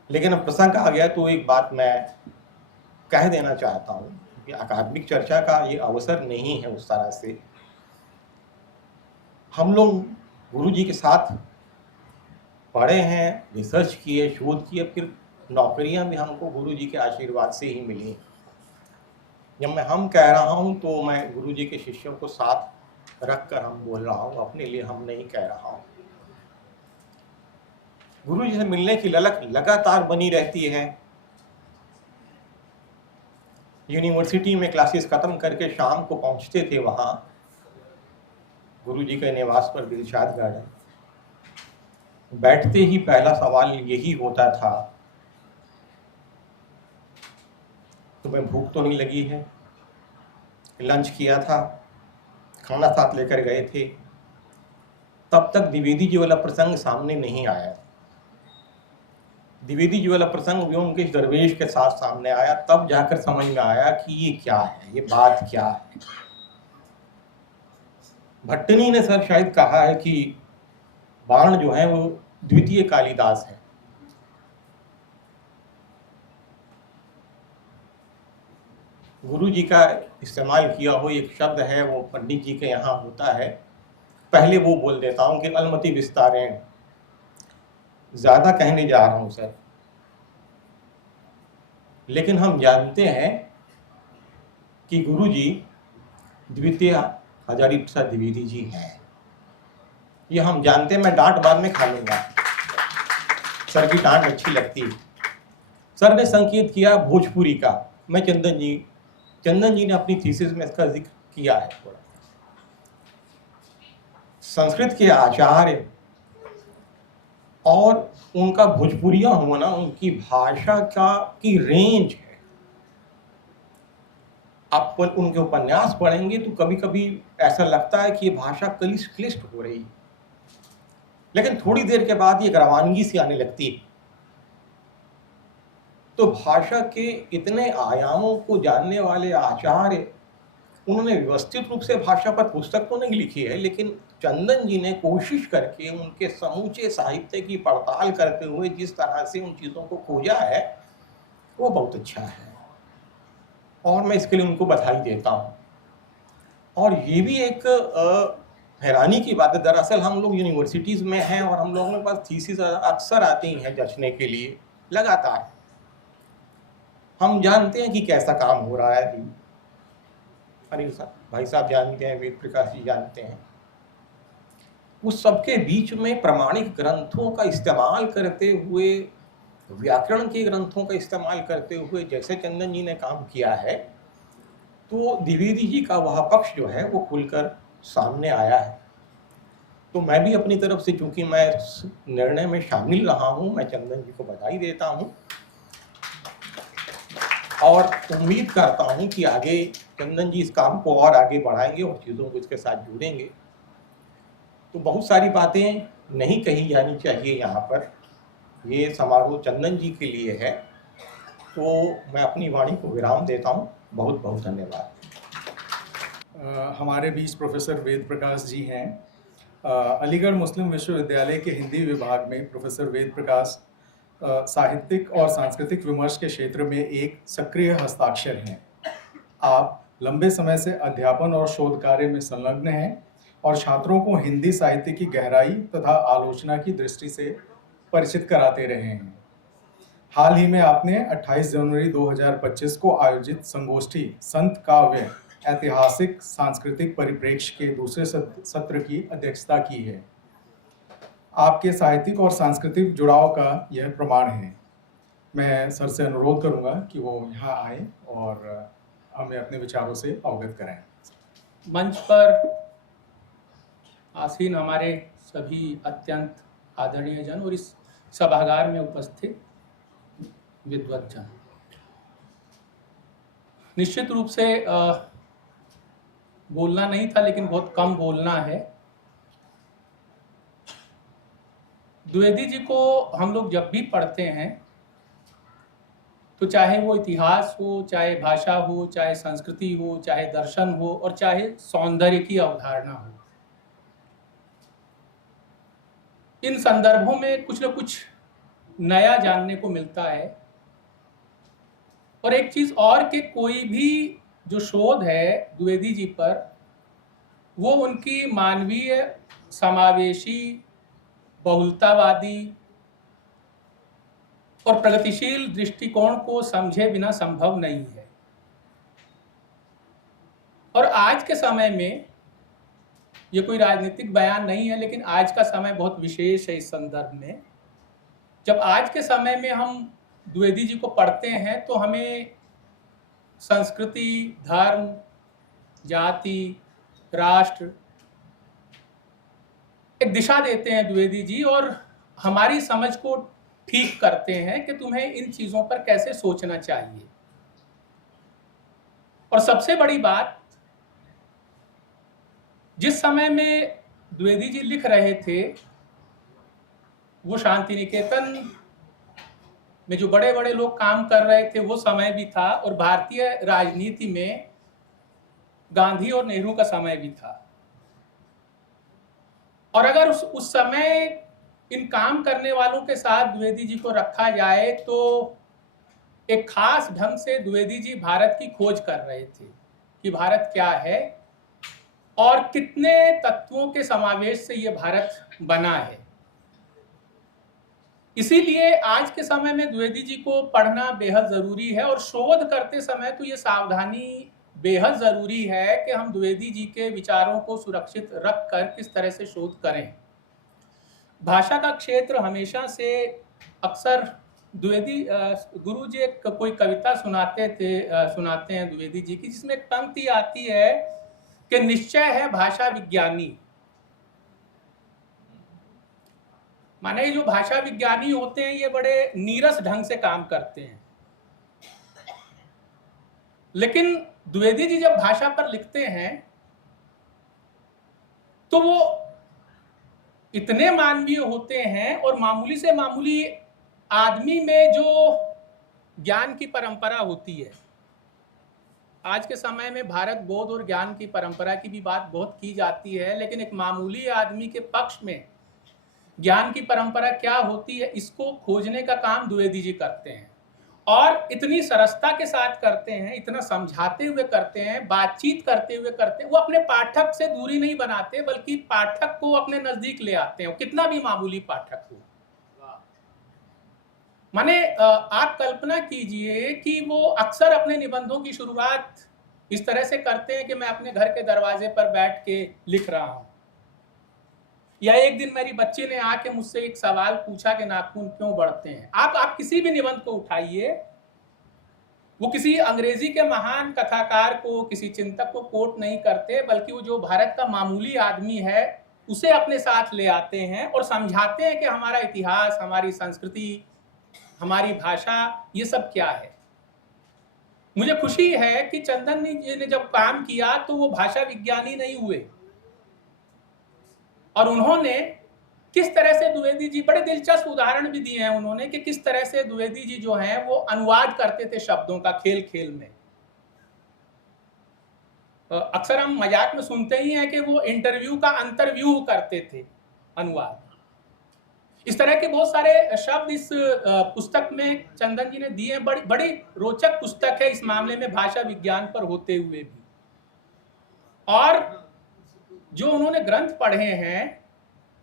लेकिन अब प्रसंग आ गया तो एक बात मैं कह देना चाहता हूँ कि अकादमिक चर्चा का ये अवसर नहीं है उस तरह से। हम लोग गुरु जी के साथ पढ़े हैं, रिसर्च किए, शोध किए, फिर नौकरियां भी हमको गुरु जी के आशीर्वाद से ही मिली। जब मैं हम कह रहा हूं तो मैं गुरु जी के शिष्यों को साथ रखकर हम बोल रहा हूं, अपने लिए हम नहीं कह रहा हूं। गुरु जी से मिलने की ललक लगातार बनी रहती है। यूनिवर्सिटी में क्लासेस खत्म करके शाम को पहुंचते थे वहां गुरु जी के निवास पर दिलशाद गार्डन। बैठते ही पहला सवाल यही होता था, तुम्हें भूख तो नहीं लगी है? लंच किया था, खाना साथ लेकर गए थे? तब तक द्विवेदी जी वाला प्रसंग सामने नहीं आया। द्विवेदी जी वाला प्रसंग व्योमकेश दरवेश के साथ सामने आया, तब जाकर समझ में आया कि ये क्या है, ये बात क्या है। भट्टनी ने सर शायद कहा है कि बाण जो है वो द्वितीय कालिदास है। गुरु जी का इस्तेमाल किया हो एक शब्द है, वो पंडित जी के यहाँ होता है। पहले वो बोल देता हूँ कि अलमति विस्तारेण, ज्यादा कहने जा रहा हूँ सर, लेकिन हम जानते हैं कि गुरु जी द्वितीय हजारी प्रसाद द्विवेदी जी हैं। ये हम जानते हैं। मैं डांट बाद में खा लूंगा, सर की डांट अच्छी लगती है। सर ने संकेत किया भोजपुरी का, मैं चंदन जी ने अपनी थीसिस में इसका जिक्र किया है थोड़ा। संस्कृत के आचार्य और उनका भोजपुरिया होना, उनकी भाषा की रेंज है। आप उनके उपन्यास पढ़ेंगे तो कभी कभी ऐसा लगता है कि ये भाषा क्लिष्ट हो रही है, लेकिन थोड़ी देर के बाद ये रवानगी सी आने लगती है। तो भाषा के इतने आयामों को जानने वाले आचार्य, उन्होंने व्यवस्थित रूप से भाषा पर पुस्तक तो नहीं लिखी है, लेकिन चंदन जी ने कोशिश करके उनके समूचे साहित्य की पड़ताल करते हुए जिस तरह से उन चीज़ों को खोजा है वो बहुत अच्छा है, और मैं इसके लिए उनको बधाई देता हूँ। और ये भी एक हैरानी की बात है, दरअसल हम लोग यूनिवर्सिटीज़ में हैं और हम लोगों के पास थीसिस अक्सर आती हैं जचने के लिए लगातार। हम जानते हैं कि कैसा काम हो रहा है, अनिल साहब, भाई साहब जानते हैं, वेद प्रकाश जी जानते हैं। उस सबके बीच में प्रमाणिक ग्रंथों का इस्तेमाल करते हुए, व्याकरण के ग्रंथों का इस्तेमाल करते हुए जैसे चंदन जी ने काम किया है, तो द्विवेदी जी का वह पक्ष जो है वो खुलकर सामने आया है। तो मैं भी अपनी तरफ से, चूंकि मैं निर्णय में शामिल रहा हूँ, मैं चंदन जी को बधाई देता हूँ और उम्मीद करता हूँ कि आगे चंदन जी इस काम को और आगे बढ़ाएंगे और चीज़ों को इसके साथ जोड़ेंगे। तो बहुत सारी बातें नहीं कही जानी चाहिए यहाँ पर, ये समारोह चंदन जी के लिए है। तो मैं अपनी वाणी को विराम देता हूँ। बहुत बहुत धन्यवाद। हमारे बीच प्रोफेसर वेद प्रकाश जी हैं। अलीगढ़ मुस्लिम विश्वविद्यालय के हिंदी विभाग में प्रोफेसर वेद प्रकाश साहित्यिक और सांस्कृतिक विमर्श के क्षेत्र में एक सक्रिय हस्ताक्षर हैं। आप लंबे समय से अध्यापन और शोध कार्य में संलग्न हैं और छात्रों को हिंदी साहित्य की गहराई तथा आलोचना की दृष्टि से परिचित कराते रहे हैं। हाल ही में आपने 28 जनवरी 2025 को आयोजित संगोष्ठी संत काव्य ऐतिहासिक सांस्कृतिक परिप्रेक्ष्य के दूसरे सत्र की अध्यक्षता की है। आपके साहित्यिक और सांस्कृतिक जुड़ाव का यह प्रमाण है। मैं सर से अनुरोध करूंगा कि वो यहाँ आए और हमें अपने विचारों से अवगत कराएं। मंच पर आसीन हमारे सभी अत्यंत आदरणीय जन और इस सभागार में उपस्थित विद्वत जन, निश्चित रूप से बोलना नहीं था लेकिन बहुत कम बोलना है। द्विवेदी जी को हम लोग जब भी पढ़ते हैं तो चाहे वो इतिहास हो, चाहे भाषा हो, चाहे संस्कृति हो, चाहे दर्शन हो और चाहे सौंदर्य की अवधारणा हो, इन संदर्भों में कुछ न कुछ नया जानने को मिलता है। और एक चीज और कि कोई भी जो शोध है द्विवेदी जी पर, वो उनकी मानवीय, समावेशी, बहुलतावादी और प्रगतिशील दृष्टिकोण को समझे बिना संभव नहीं है। और आज के समय में, ये कोई राजनीतिक बयान नहीं है लेकिन आज का समय बहुत विशेष है इस संदर्भ में। जब आज के समय में हम द्विवेदी जी को पढ़ते हैं तो हमें संस्कृति, धर्म, जाति, राष्ट्र एक दिशा देते हैं द्विवेदी जी और हमारी समझ को ठीक करते हैं कि तुम्हें इन चीजों पर कैसे सोचना चाहिए। और सबसे बड़ी बात, जिस समय में द्विवेदी जी लिख रहे थे वो शांति निकेतन में जो बड़े बड़े लोग काम कर रहे थे वो समय भी था और भारतीय राजनीति में गांधी और नेहरू का समय भी था। और अगर उस समय इन काम करने वालों के साथ द्विवेदी जी को रखा जाए तो एक खास ढंग से द्विवेदी जी भारत की खोज कर रहे थे कि भारत क्या है और कितने तत्वों के समावेश से ये भारत बना है। इसीलिए आज के समय में द्विवेदी जी को पढ़ना बेहद जरूरी है और शोध करते समय तो ये सावधानी बेहद जरूरी है कि हम द्विवेदी जी के विचारों को सुरक्षित रखकर किस तरह से शोध करें। भाषा का क्षेत्र हमेशा से अक्सर द्विवेदी गुरु जी एक कोई कविता सुनाते हैं द्विवेदी जी की, जिसमें एक पंक्ति आती है कि निश्चय है भाषा विज्ञानी। माने जो भाषा विज्ञानी होते हैं ये बड़े नीरस ढंग से काम करते हैं, लेकिन द्विवेदी जी जब भाषा पर लिखते हैं तो वो इतने मानवीय होते हैं और मामूली से मामूली आदमी में जो ज्ञान की परंपरा होती है। आज के समय में भारत बोध और ज्ञान की परंपरा की भी बात बहुत की जाती है, लेकिन एक मामूली आदमी के पक्ष में ज्ञान की परंपरा क्या होती है इसको खोजने का काम द्विवेदी जी करते हैं और इतनी सरसता के साथ करते हैं, इतना समझाते हुए करते हैं, बातचीत करते हुए करते हैं। वो अपने पाठक से दूरी नहीं बनाते बल्कि पाठक को अपने नजदीक ले आते हैं, कितना भी मामूली पाठक हो। माने आप कल्पना कीजिए कि वो अक्सर अपने निबंधों की शुरुआत इस तरह से करते हैं कि मैं अपने घर के दरवाजे पर बैठ के लिख रहा हूं, या एक दिन मेरी बच्ची ने आके मुझसे एक सवाल पूछा कि नाखून क्यों बढ़ते हैं। आप किसी भी निबंध को उठाइए, वो किसी अंग्रेजी के महान कथाकार को, किसी चिंतक को कोट नहीं करते, बल्कि वो जो भारत का मामूली आदमी है उसे अपने साथ ले आते हैं और समझाते हैं कि हमारा इतिहास, हमारी संस्कृति, हमारी भाषा, ये सब क्या है। मुझे खुशी है कि चंदन जी ने जब काम किया तो वो भाषा विज्ञानी नहीं हुए और उन्होंने किस तरह से द्विवेदी जी, बड़े दिलचस्प उदाहरण भी दिए हैं उन्होंने कि किस तरह से द्विवेदी जी जो हैं वो अनुवाद करते थे शब्दों का खेल खेल में। अक्सर हम मजाक में सुनते ही हैं कि वो इंटरव्यू का अंतरव्यू करते थे, अनुवाद। इस तरह के बहुत सारे शब्द इस पुस्तक में चंदन जी ने दिए हैं। बड़ी रोचक पुस्तक है इस मामले में भाषा विज्ञान पर होते हुए भी। और जो उन्होंने ग्रंथ पढ़े हैं,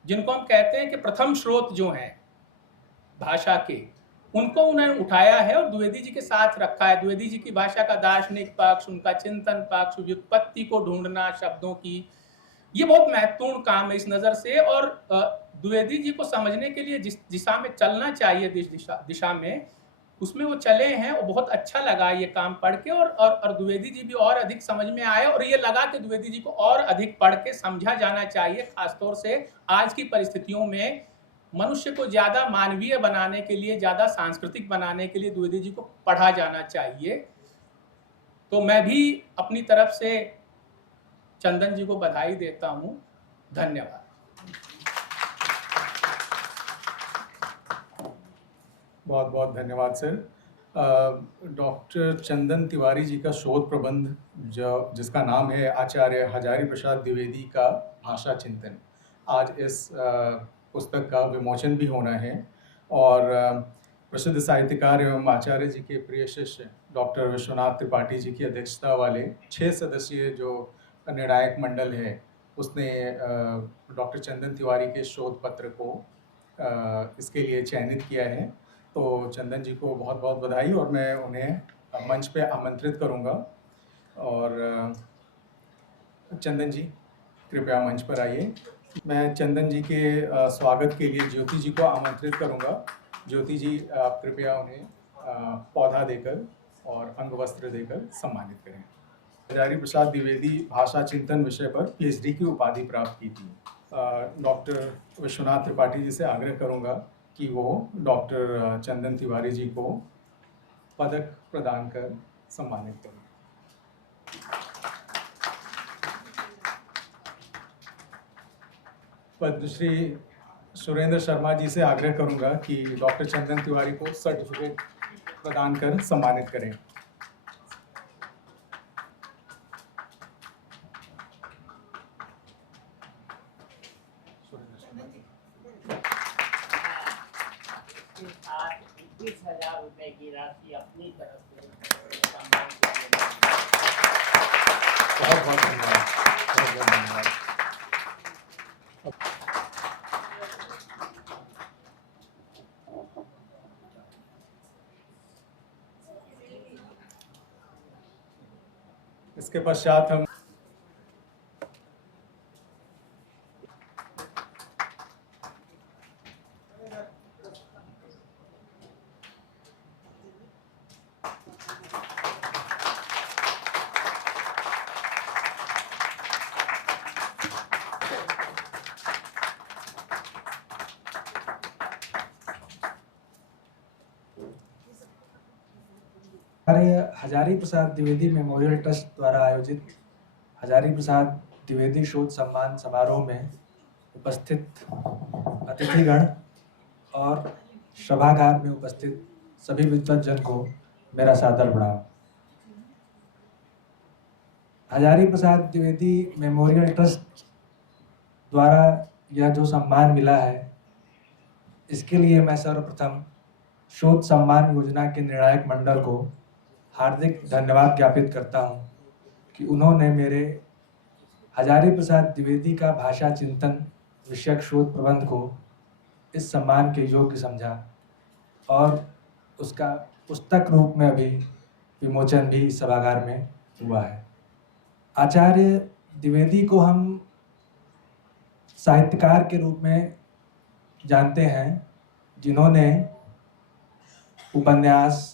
जिनको हम कहते हैं कि प्रथम स्रोत जो हैं भाषा के, उनको उन्होंने उठाया है और द्विवेदी जी के साथ रखा है। द्विवेदी जी की भाषा का दार्शनिक पक्ष, उनका चिंतन पक्ष, व्युत्पत्ति को ढूंढना शब्दों की, ये बहुत महत्वपूर्ण काम है इस नज़र से। और द्विवेदी जी को समझने के लिए जिस दिशा में चलना चाहिए, दिशा में उसमें वो चले हैं, और बहुत अच्छा लगा ये काम पढ़ के। और द्विवेदी जी भी और अधिक समझ में आए, और ये लगा कि द्विवेदी जी को और अधिक पढ़ के समझा जाना चाहिए। खासतौर से आज की परिस्थितियों में मनुष्य को ज़्यादा मानवीय बनाने के लिए, ज़्यादा सांस्कृतिक बनाने के लिए द्विवेदी जी को पढ़ा जाना चाहिए। तो मैं भी अपनी तरफ से चंदन जी को बधाई देता हूँ। धन्यवाद। बहुत बहुत धन्यवाद सर। डॉक्टर चंदन तिवारी जी का शोध प्रबंध जिसका नाम है आचार्य हजारी प्रसाद द्विवेदी का भाषा चिंतन, आज इस पुस्तक का विमोचन भी होना है। और प्रसिद्ध साहित्यकार एवं आचार्य जी के प्रिय शिष्य डॉक्टर विश्वनाथ त्रिपाठी जी की अध्यक्षता वाले 6 सदस्यीय जो निर्णायक मंडल है, उसने डॉक्टर चंदन तिवारी के शोध पत्र को इसके लिए चयनित किया है। तो चंदन जी को बहुत बहुत बधाई, और मैं उन्हें मंच पे आमंत्रित करूंगा। और चंदन जी कृपया मंच पर आइए। मैं चंदन जी के स्वागत के लिए ज्योति जी को आमंत्रित करूंगा। ज्योति जी, आप कृपया उन्हें पौधा देकर और अंगवस्त्र देकर सम्मानित करें। हजारी प्रसाद द्विवेदी भाषा चिंतन विषय पर PhD की उपाधि प्राप्त की थी। डॉक्टर विश्वनाथ त्रिपाठी जी से आग्रह करूंगा कि वो डॉक्टर चंदन तिवारी जी को पदक प्रदान कर सम्मानित करें। पद्मश्री सुरेंद्र शर्मा जी से आग्रह करूंगा कि डॉक्टर चंदन तिवारी को सर्टिफिकेट प्रदान कर सम्मानित करें। ₹20,000 की राशि अपनी तरफ से सम्मान के लिए बहुत बहुत धन्यवाद, बहुत बहुत धन्यवाद। इसके पश्चात हम हजारी प्रसाद द्विवेदी मेमोरियल ट्रस्ट द्वारा आयोजित हजारी प्रसाद द्विवेदी शोध सम्मान समारोह में उपस्थित अतिथिगण और सभागार में उपस्थित सभी विद्वज्जन को मेरा सादर प्रणाम। हजारी प्रसाद द्विवेदी मेमोरियल ट्रस्ट द्वारा यह जो सम्मान मिला है, इसके लिए मैं सर्वप्रथम शोध सम्मान योजना के निर्णायक मंडल को हार्दिक धन्यवाद ज्ञापित करता हूं कि उन्होंने मेरे हजारी प्रसाद द्विवेदी का भाषा चिंतन विषयक शोध प्रबंध को इस सम्मान के योग्य समझा और उसका पुस्तक रूप में अभी विमोचन भी सभागार में हुआ है। आचार्य द्विवेदी को हम साहित्यकार के रूप में जानते हैं, जिन्होंने उपन्यास,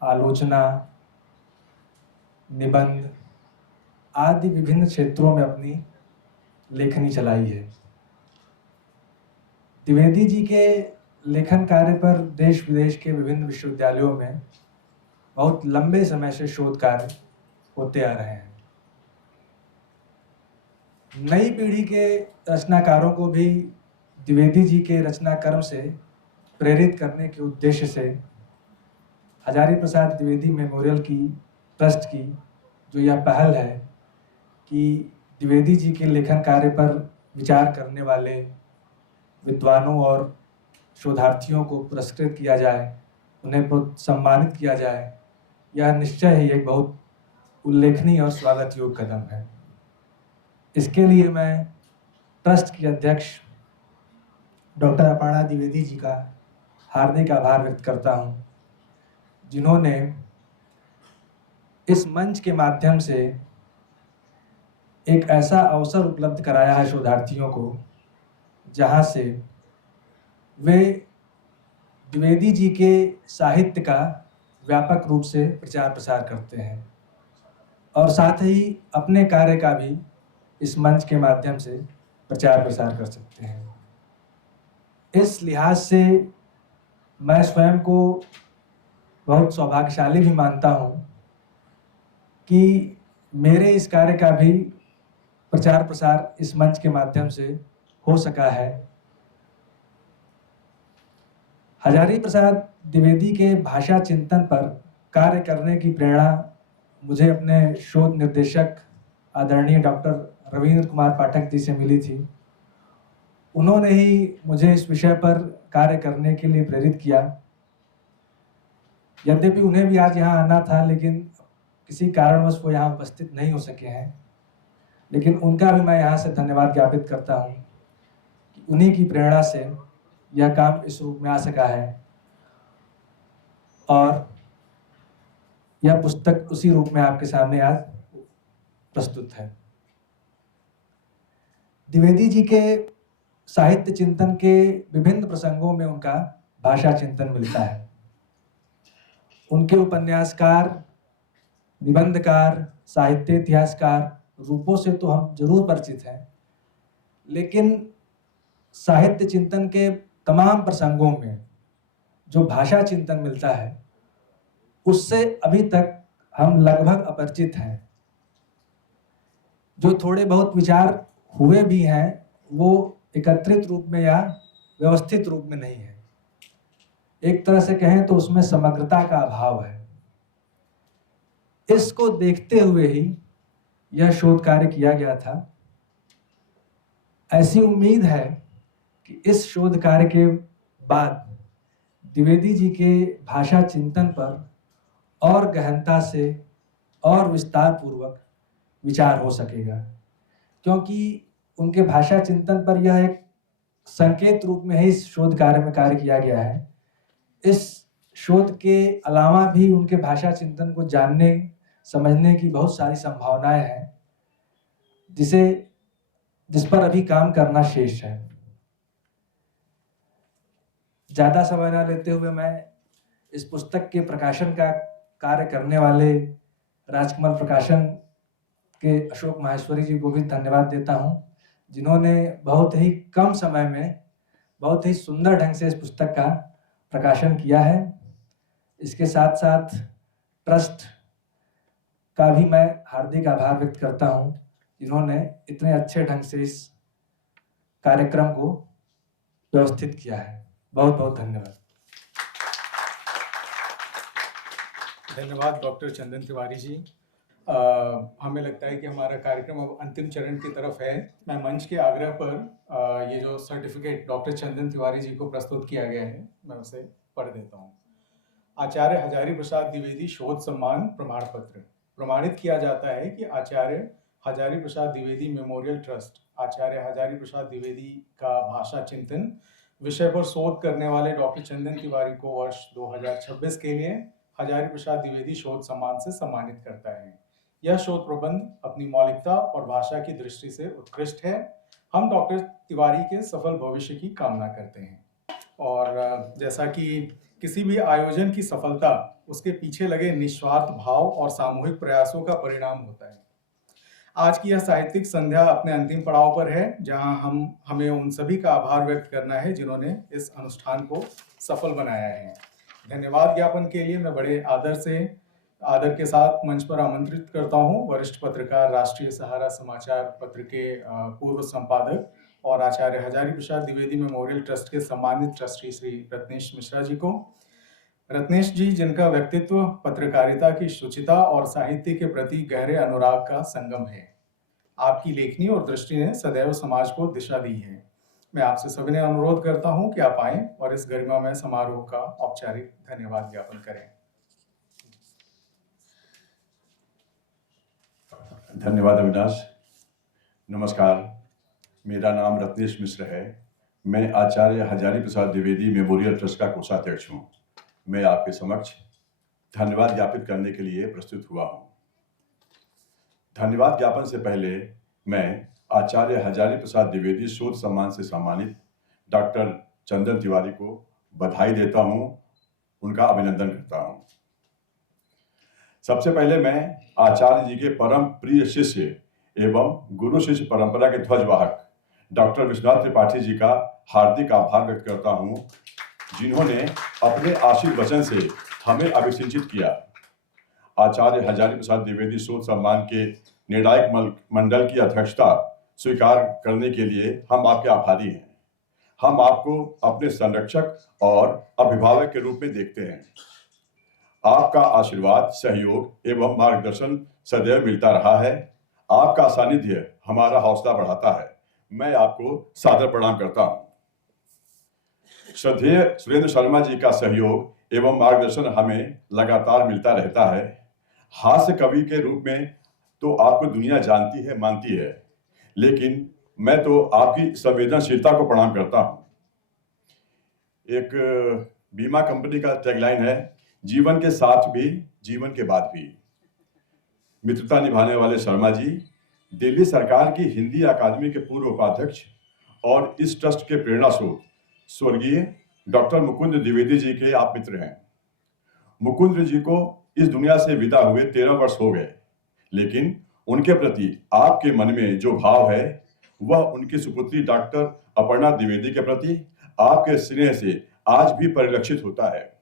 आलोचना, निबंध आदि विभिन्न क्षेत्रों में अपनी लेखनी चलाई है। द्विवेदी जी के लेखन कार्य पर देश विदेश के विभिन्न विश्वविद्यालयों में बहुत लंबे समय से शोध कार्य होते आ रहे हैं। नई पीढ़ी के रचनाकारों को भी द्विवेदी जी के रचना कर्म से प्रेरित करने के उद्देश्य से हजारी प्रसाद द्विवेदी मेमोरियल की ट्रस्ट की जो यह पहल है कि द्विवेदी जी के लेखन कार्य पर विचार करने वाले विद्वानों और शोधार्थियों को पुरस्कृत किया जाए, उन्हें सम्मानित किया जाए, यह निश्चय ही एक बहुत उल्लेखनीय और स्वागत योग्य कदम है। इसके लिए मैं ट्रस्ट के अध्यक्ष डॉक्टर अपर्णा द्विवेदी जी का हार्दिक आभार व्यक्त करता हूँ, जिन्होंने इस मंच के माध्यम से एक ऐसा अवसर उपलब्ध कराया है शोधार्थियों को, जहाँ से वे द्विवेदी जी के साहित्य का व्यापक रूप से प्रचार प्रसार करते हैं और साथ ही अपने कार्य का भी इस मंच के माध्यम से प्रचार प्रसार कर सकते हैं। इस लिहाज से मैं स्वयं को बहुत सौभाग्यशाली भी मानता हूँ कि मेरे इस कार्य का भी प्रचार प्रसार इस मंच के माध्यम से हो सका है। हजारी प्रसाद द्विवेदी के भाषा चिंतन पर कार्य करने की प्रेरणा मुझे अपने शोध निर्देशक आदरणीय डॉक्टर रविंद्र कुमार पाठक जी से मिली थी। उन्होंने ही मुझे इस विषय पर कार्य करने के लिए प्रेरित किया। यद्यपि उन्हें भी आज यहाँ आना था, लेकिन किसी कारणवश वो यहाँ उपस्थित नहीं हो सके हैं, लेकिन उनका भी मैं यहाँ से धन्यवाद ज्ञापित करता हूँ कि उन्हीं की प्रेरणा से यह काम इस रूप में आ सका है और यह पुस्तक उसी रूप में आपके सामने आज प्रस्तुत है। द्विवेदी जी के साहित्य चिंतन के विभिन्न प्रसंगों में उनका भाषा चिंतन मिलता है। उनके उपन्यासकार, निबंधकार, साहित्य इतिहासकार रूपों से तो हम जरूर परिचित हैं, लेकिन साहित्य चिंतन के तमाम प्रसंगों में जो भाषा चिंतन मिलता है, उससे अभी तक हम लगभग अपरिचित हैं। जो थोड़े बहुत विचार हुए भी हैं, वो एकत्रित रूप में या व्यवस्थित रूप में नहीं है। एक तरह से कहें तो उसमें समग्रता का अभाव है। इसको देखते हुए ही यह शोध कार्य किया गया था। ऐसी उम्मीद है कि इस शोध कार्य के बाद द्विवेदी जी के भाषा चिंतन पर और गहनता से और विस्तार पूर्वक विचार हो सकेगा, क्योंकि उनके भाषा चिंतन पर यह एक संकेत रूप में ही इस शोध कार्य में कार्य किया गया है। इस शोध के अलावा भी उनके भाषा चिंतन को जानने समझने की बहुत सारी संभावनाएं हैं, जिस पर अभी काम करना शेष है। ज़्यादा समय न लेते हुए मैं इस पुस्तक के प्रकाशन का कार्य करने वाले राजकमल प्रकाशन के अशोक माहेश्वरी जी को भी धन्यवाद देता हूँ, जिन्होंने बहुत ही कम समय में बहुत ही सुंदर ढंग से इस पुस्तक का प्रकाशन किया है। इसके साथ साथ ट्रस्ट का भी मैं हार्दिक आभार व्यक्त करता हूँ, जिन्होंने इतने अच्छे ढंग से इस कार्यक्रम को व्यवस्थित किया है। बहुत बहुत धन्यवाद। धन्यवाद डॉक्टर चंदन तिवारी जी। हमें लगता है कि हमारा कार्यक्रम अब अंतिम चरण की तरफ है। मैं मंच के आग्रह पर ये जो सर्टिफिकेट डॉक्टर चंदन तिवारी जी को प्रस्तुत किया गया है, मैं उसे पढ़ देता हूँ। आचार्य हजारी प्रसाद द्विवेदी शोध सम्मान प्रमाण पत्र। प्रमाणित किया जाता है कि आचार्य हजारी प्रसाद द्विवेदी मेमोरियल ट्रस्ट आचार्य हजारी प्रसाद द्विवेदी का भाषा चिंतन विषय पर शोध करने वाले डॉक्टर चंदन तिवारी को वर्ष 2026 के लिए हजारी प्रसाद द्विवेदी शोध सम्मान से सम्मानित करता है। यह शोध प्रबंध अपनी मौलिकता और भाषा की दृष्टि से उत्कृष्ट है। हम डॉक्टर तिवारी के सफल भविष्य की कामना करते हैं। और जैसा कि किसी भी आयोजन की सफलता उसके पीछे लगे निस्वार्थ भाव और सामूहिक प्रयासों का परिणाम होता है। आज की यह साहित्यिक संध्या अपने अंतिम पड़ाव पर है, जहां हमें उन सभी का आभार व्यक्त करना है जिन्होंने इस अनुष्ठान को सफल बनाया है। धन्यवाद ज्ञापन के लिए मैं बड़े आदर के साथ मंच पर आमंत्रित करता हूं वरिष्ठ पत्रकार, राष्ट्रीय सहारा समाचार पत्र के पूर्व संपादक और आचार्य हजारी प्रसाद द्विवेदी मेमोरियल ट्रस्ट के सम्मानित ट्रस्टी श्री रत्नेश मिश्रा जी को। रत्नेश जी, जिनका व्यक्तित्व पत्रकारिता की शुचिता और साहित्य के प्रति गहरे अनुराग का संगम है, आपकी लेखनी और दृष्टि ने सदैव समाज को दिशा दी है। मैं आपसे सविनय अनुरोध करता हूं कि आप आएं और इस गरिमामय समारोह का औपचारिक धन्यवाद ज्ञापन करें। धन्यवाद अविनाश। नमस्कार, मेरा नाम रत्नेश मिश्र है। मैं आचार्य हजारी प्रसाद द्विवेदी मेमोरियल ट्रस्ट का कोषाध्यक्ष हूँ। मैं आपके समक्ष धन्यवाद ज्ञापित करने के लिए प्रस्तुत हुआ हूँ। धन्यवाद ज्ञापन से पहले मैं आचार्य हजारी प्रसाद द्विवेदी शोध सम्मान से सम्मानित डॉक्टर चंदन तिवारी को बधाई देता हूँ, उनका अभिनंदन करता हूँ। सबसे पहले मैं आचार्य जी के परम प्रिय शिष्य एवं गुरु शिष्य परंपरा के ध्वजवाहक डॉक्टर विश्वनाथ त्रिपाठी जी का हार्दिक आभार व्यक्त करता हूं, जिन्होंने अपने आशीर्वाद वचन से हमें अभिषिंचित किया। आचार्य हजारी प्रसाद द्विवेदी शोध सम्मान के निर्णायक मंडल की अध्यक्षता स्वीकार करने के लिए हम आपके आभारी हैं। हम आपको अपने संरक्षक और अभिभावक के रूप में देखते हैं। आपका आशीर्वाद, सहयोग एवं मार्गदर्शन सदैव मिलता रहा है। आपका सानिध्य हमारा हौसला बढ़ाता है। मैं आपको सादर प्रणाम करता हूं। श्रद्धेय सुरेंद्र शर्मा जी का सहयोग एवं मार्गदर्शन हमें लगातार मिलता रहता है। हास्य कवि के रूप में तो आपको दुनिया जानती है, मानती है, लेकिन मैं तो आपकी संवेदनशीलता को प्रणाम करता हूं। एक बीमा कंपनी का टैगलाइन है, जीवन के साथ भी, जीवन के बाद भी। मित्रता निभाने वाले शर्मा जी दिल्ली सरकार की हिंदी अकादमी के पूर्व उपाध्यक्ष और इस ट्रस्ट के प्रेरणा स्रोत स्वर्गीय डॉक्टर मुकुंद द्विवेदी जी के आप मित्र हैं। मुकुंद जी को इस दुनिया से विदा हुए 13 वर्ष हो गए, लेकिन उनके प्रति आपके मन में जो भाव है वह उनकी सुपुत्री डॉक्टर अपर्णा द्विवेदी के प्रति आपके स्नेह से आज भी परिलक्षित होता है।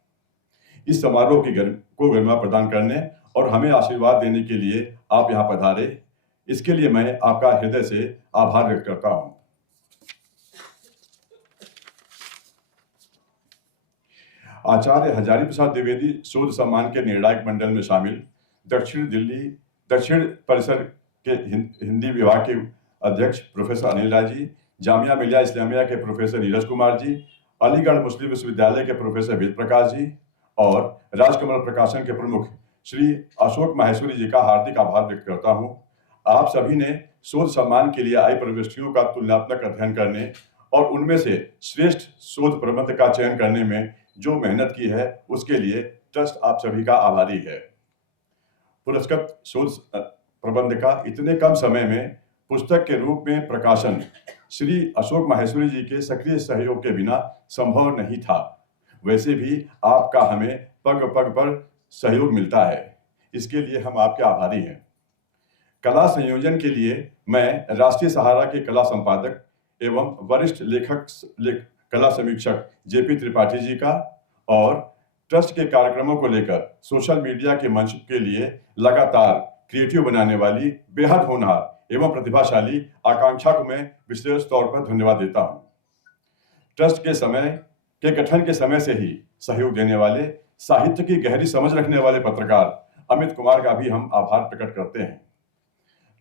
इस समारोह को गरिमा प्रदान करने और हमें आशीर्वाद देने के लिए आप यहाँ पधारे, इसके लिए मैं आपका हृदय से आभार व्यक्त करता हूं। आचार्य हजारी प्रसाद द्विवेदी शोध सम्मान के निर्णायक मंडल में शामिल दक्षिण परिसर के हिंदी विभाग के अध्यक्ष प्रोफेसर अनिल राय जी, जामिया मिलिया इस्लामिया के प्रोफेसर नीरज कुमार जी, अलीगढ़ मुस्लिम विश्वविद्यालय के प्रोफेसर वेद प्रकाश जी और राजकमल प्रकाशन के प्रमुख श्री अशोक माहेश्वरी जी का हार्दिक आभार व्यक्त करता हूं। आप सभी ने शोध सम्मान के लिए आई प्रविष्टियों का तुलनात्मक अध्ययन करने और उनमें से श्रेष्ठ शोध प्रबंध का चयन करने में जो मेहनत की है, उसके लिए ट्रस्ट आप सभी का आभारी है। पुरस्कृत शोध प्रबंध का इतने कम समय में पुस्तक के रूप में प्रकाशन श्री अशोक माहेश्वरी जी के सक्रिय सहयोग के बिना संभव नहीं था। वैसे भी आपका हमें पग पग पर सहयोग मिलता है, इसके लिए हम आपके आभारी हैं। कला संयोजन के लिए मैं राष्ट्रीय सहारा के कला संपादक एवं वरिष्ठ कला समीक्षक जेपी त्रिपाठी जी का और ट्रस्ट के कार्यक्रमों को लेकर सोशल मीडिया के मंच के लिए लगातार क्रिएटिव बनाने वाली बेहद होनहार एवं प्रतिभाशाली आकांक्षा को मैं विशेष तौर पर धन्यवाद देता हूं। ट्रस्ट के गठन के समय से ही सहयोग देने वाले, साहित्य की गहरी समझ रखने वाले पत्रकार अमित कुमार का भी हम आभार प्रकट करते हैं।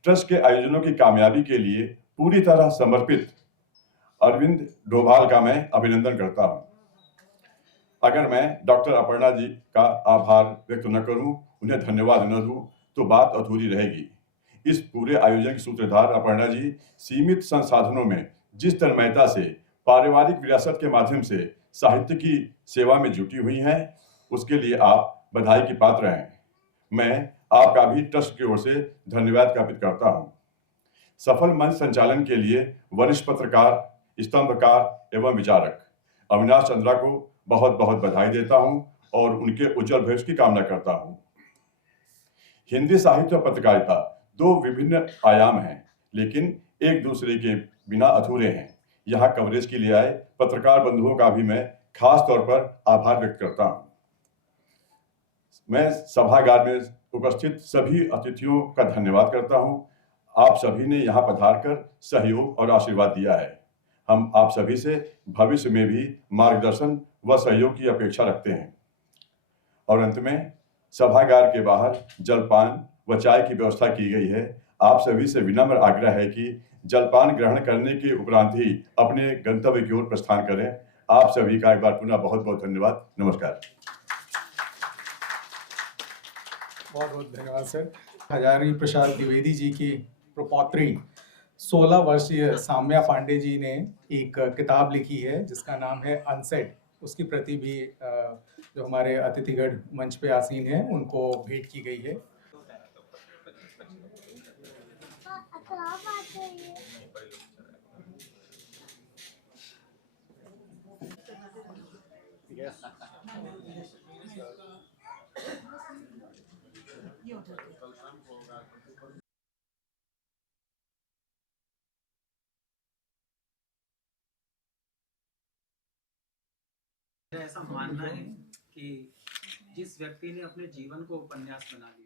ट्रस्ट के आयोजनों की कामयाबी के लिए पूरी तरह समर्पित अरविंद डोभाल का मैं अभिनंदन करता हूं। अगर मैं डॉक्टर अपर्णा जी का आभार व्यक्त न करूं, उन्हें धन्यवाद न दूं, तो बात अधूरी रहेगी। इस पूरे आयोजन की सूत्रधार अपर्णा जी सीमित संसाधनों में जिस तन्मयता से पारिवारिक विरासत के माध्यम से साहित्य की सेवा में जुटी हुई हैं, उसके लिए आप बधाई की पात्र हैं। मैं आपका भी ट्रस्ट की ओर से धन्यवाद ज्ञापित करता हूं। सफल मंच संचालन के लिए वरिष्ठ पत्रकार, स्तंभकार एवं विचारक अविनाश चंद्रा को बहुत बहुत बधाई देता हूं और उनके उज्जवल भविष्य की कामना करता हूं। हिंदी साहित्य और पत्रकारिता दो विभिन्न आयाम हैं, लेकिन एक दूसरे के बिना अधूरे हैं। यहाँ कवरेज के लिए आए पत्रकार बंधुओं का भी मैं खास तौर पर आभार व्यक्त करता हूं। मैं सभागार में उपस्थित सभी अतिथियों का धन्यवाद करता हूं। आप सभी ने यहाँ पधारकर सहयोग और आशीर्वाद दिया है। हम आप सभी से भविष्य में भी मार्गदर्शन व सहयोग की अपेक्षा रखते हैं। और अंत में सभागार के बाहर जलपान व चाय की व्यवस्था की गई है। आप सभी से विनम्र आग्रह है कि जलपान ग्रहण करने के उपरांत ही अपने गंतव्य की ओर प्रस्थान करें। आप सभी का एक बार पुनः बहुत बहुत धन्यवाद। नमस्कार। बहुत बहुत धन्यवाद सर। हजारी प्रसाद द्विवेदी जी की प्रपौत्री 16 वर्षीय साम्या पांडे जी ने एक किताब लिखी है जिसका नाम है अनसेड। उसकी प्रति भी जो हमारे अतिथिगण मंच पे आसीन हैं उनको भेंट की गई है। मेरा ऐसा मानना है कि जिस व्यक्ति ने अपने जीवन को उपन्यास बना लिया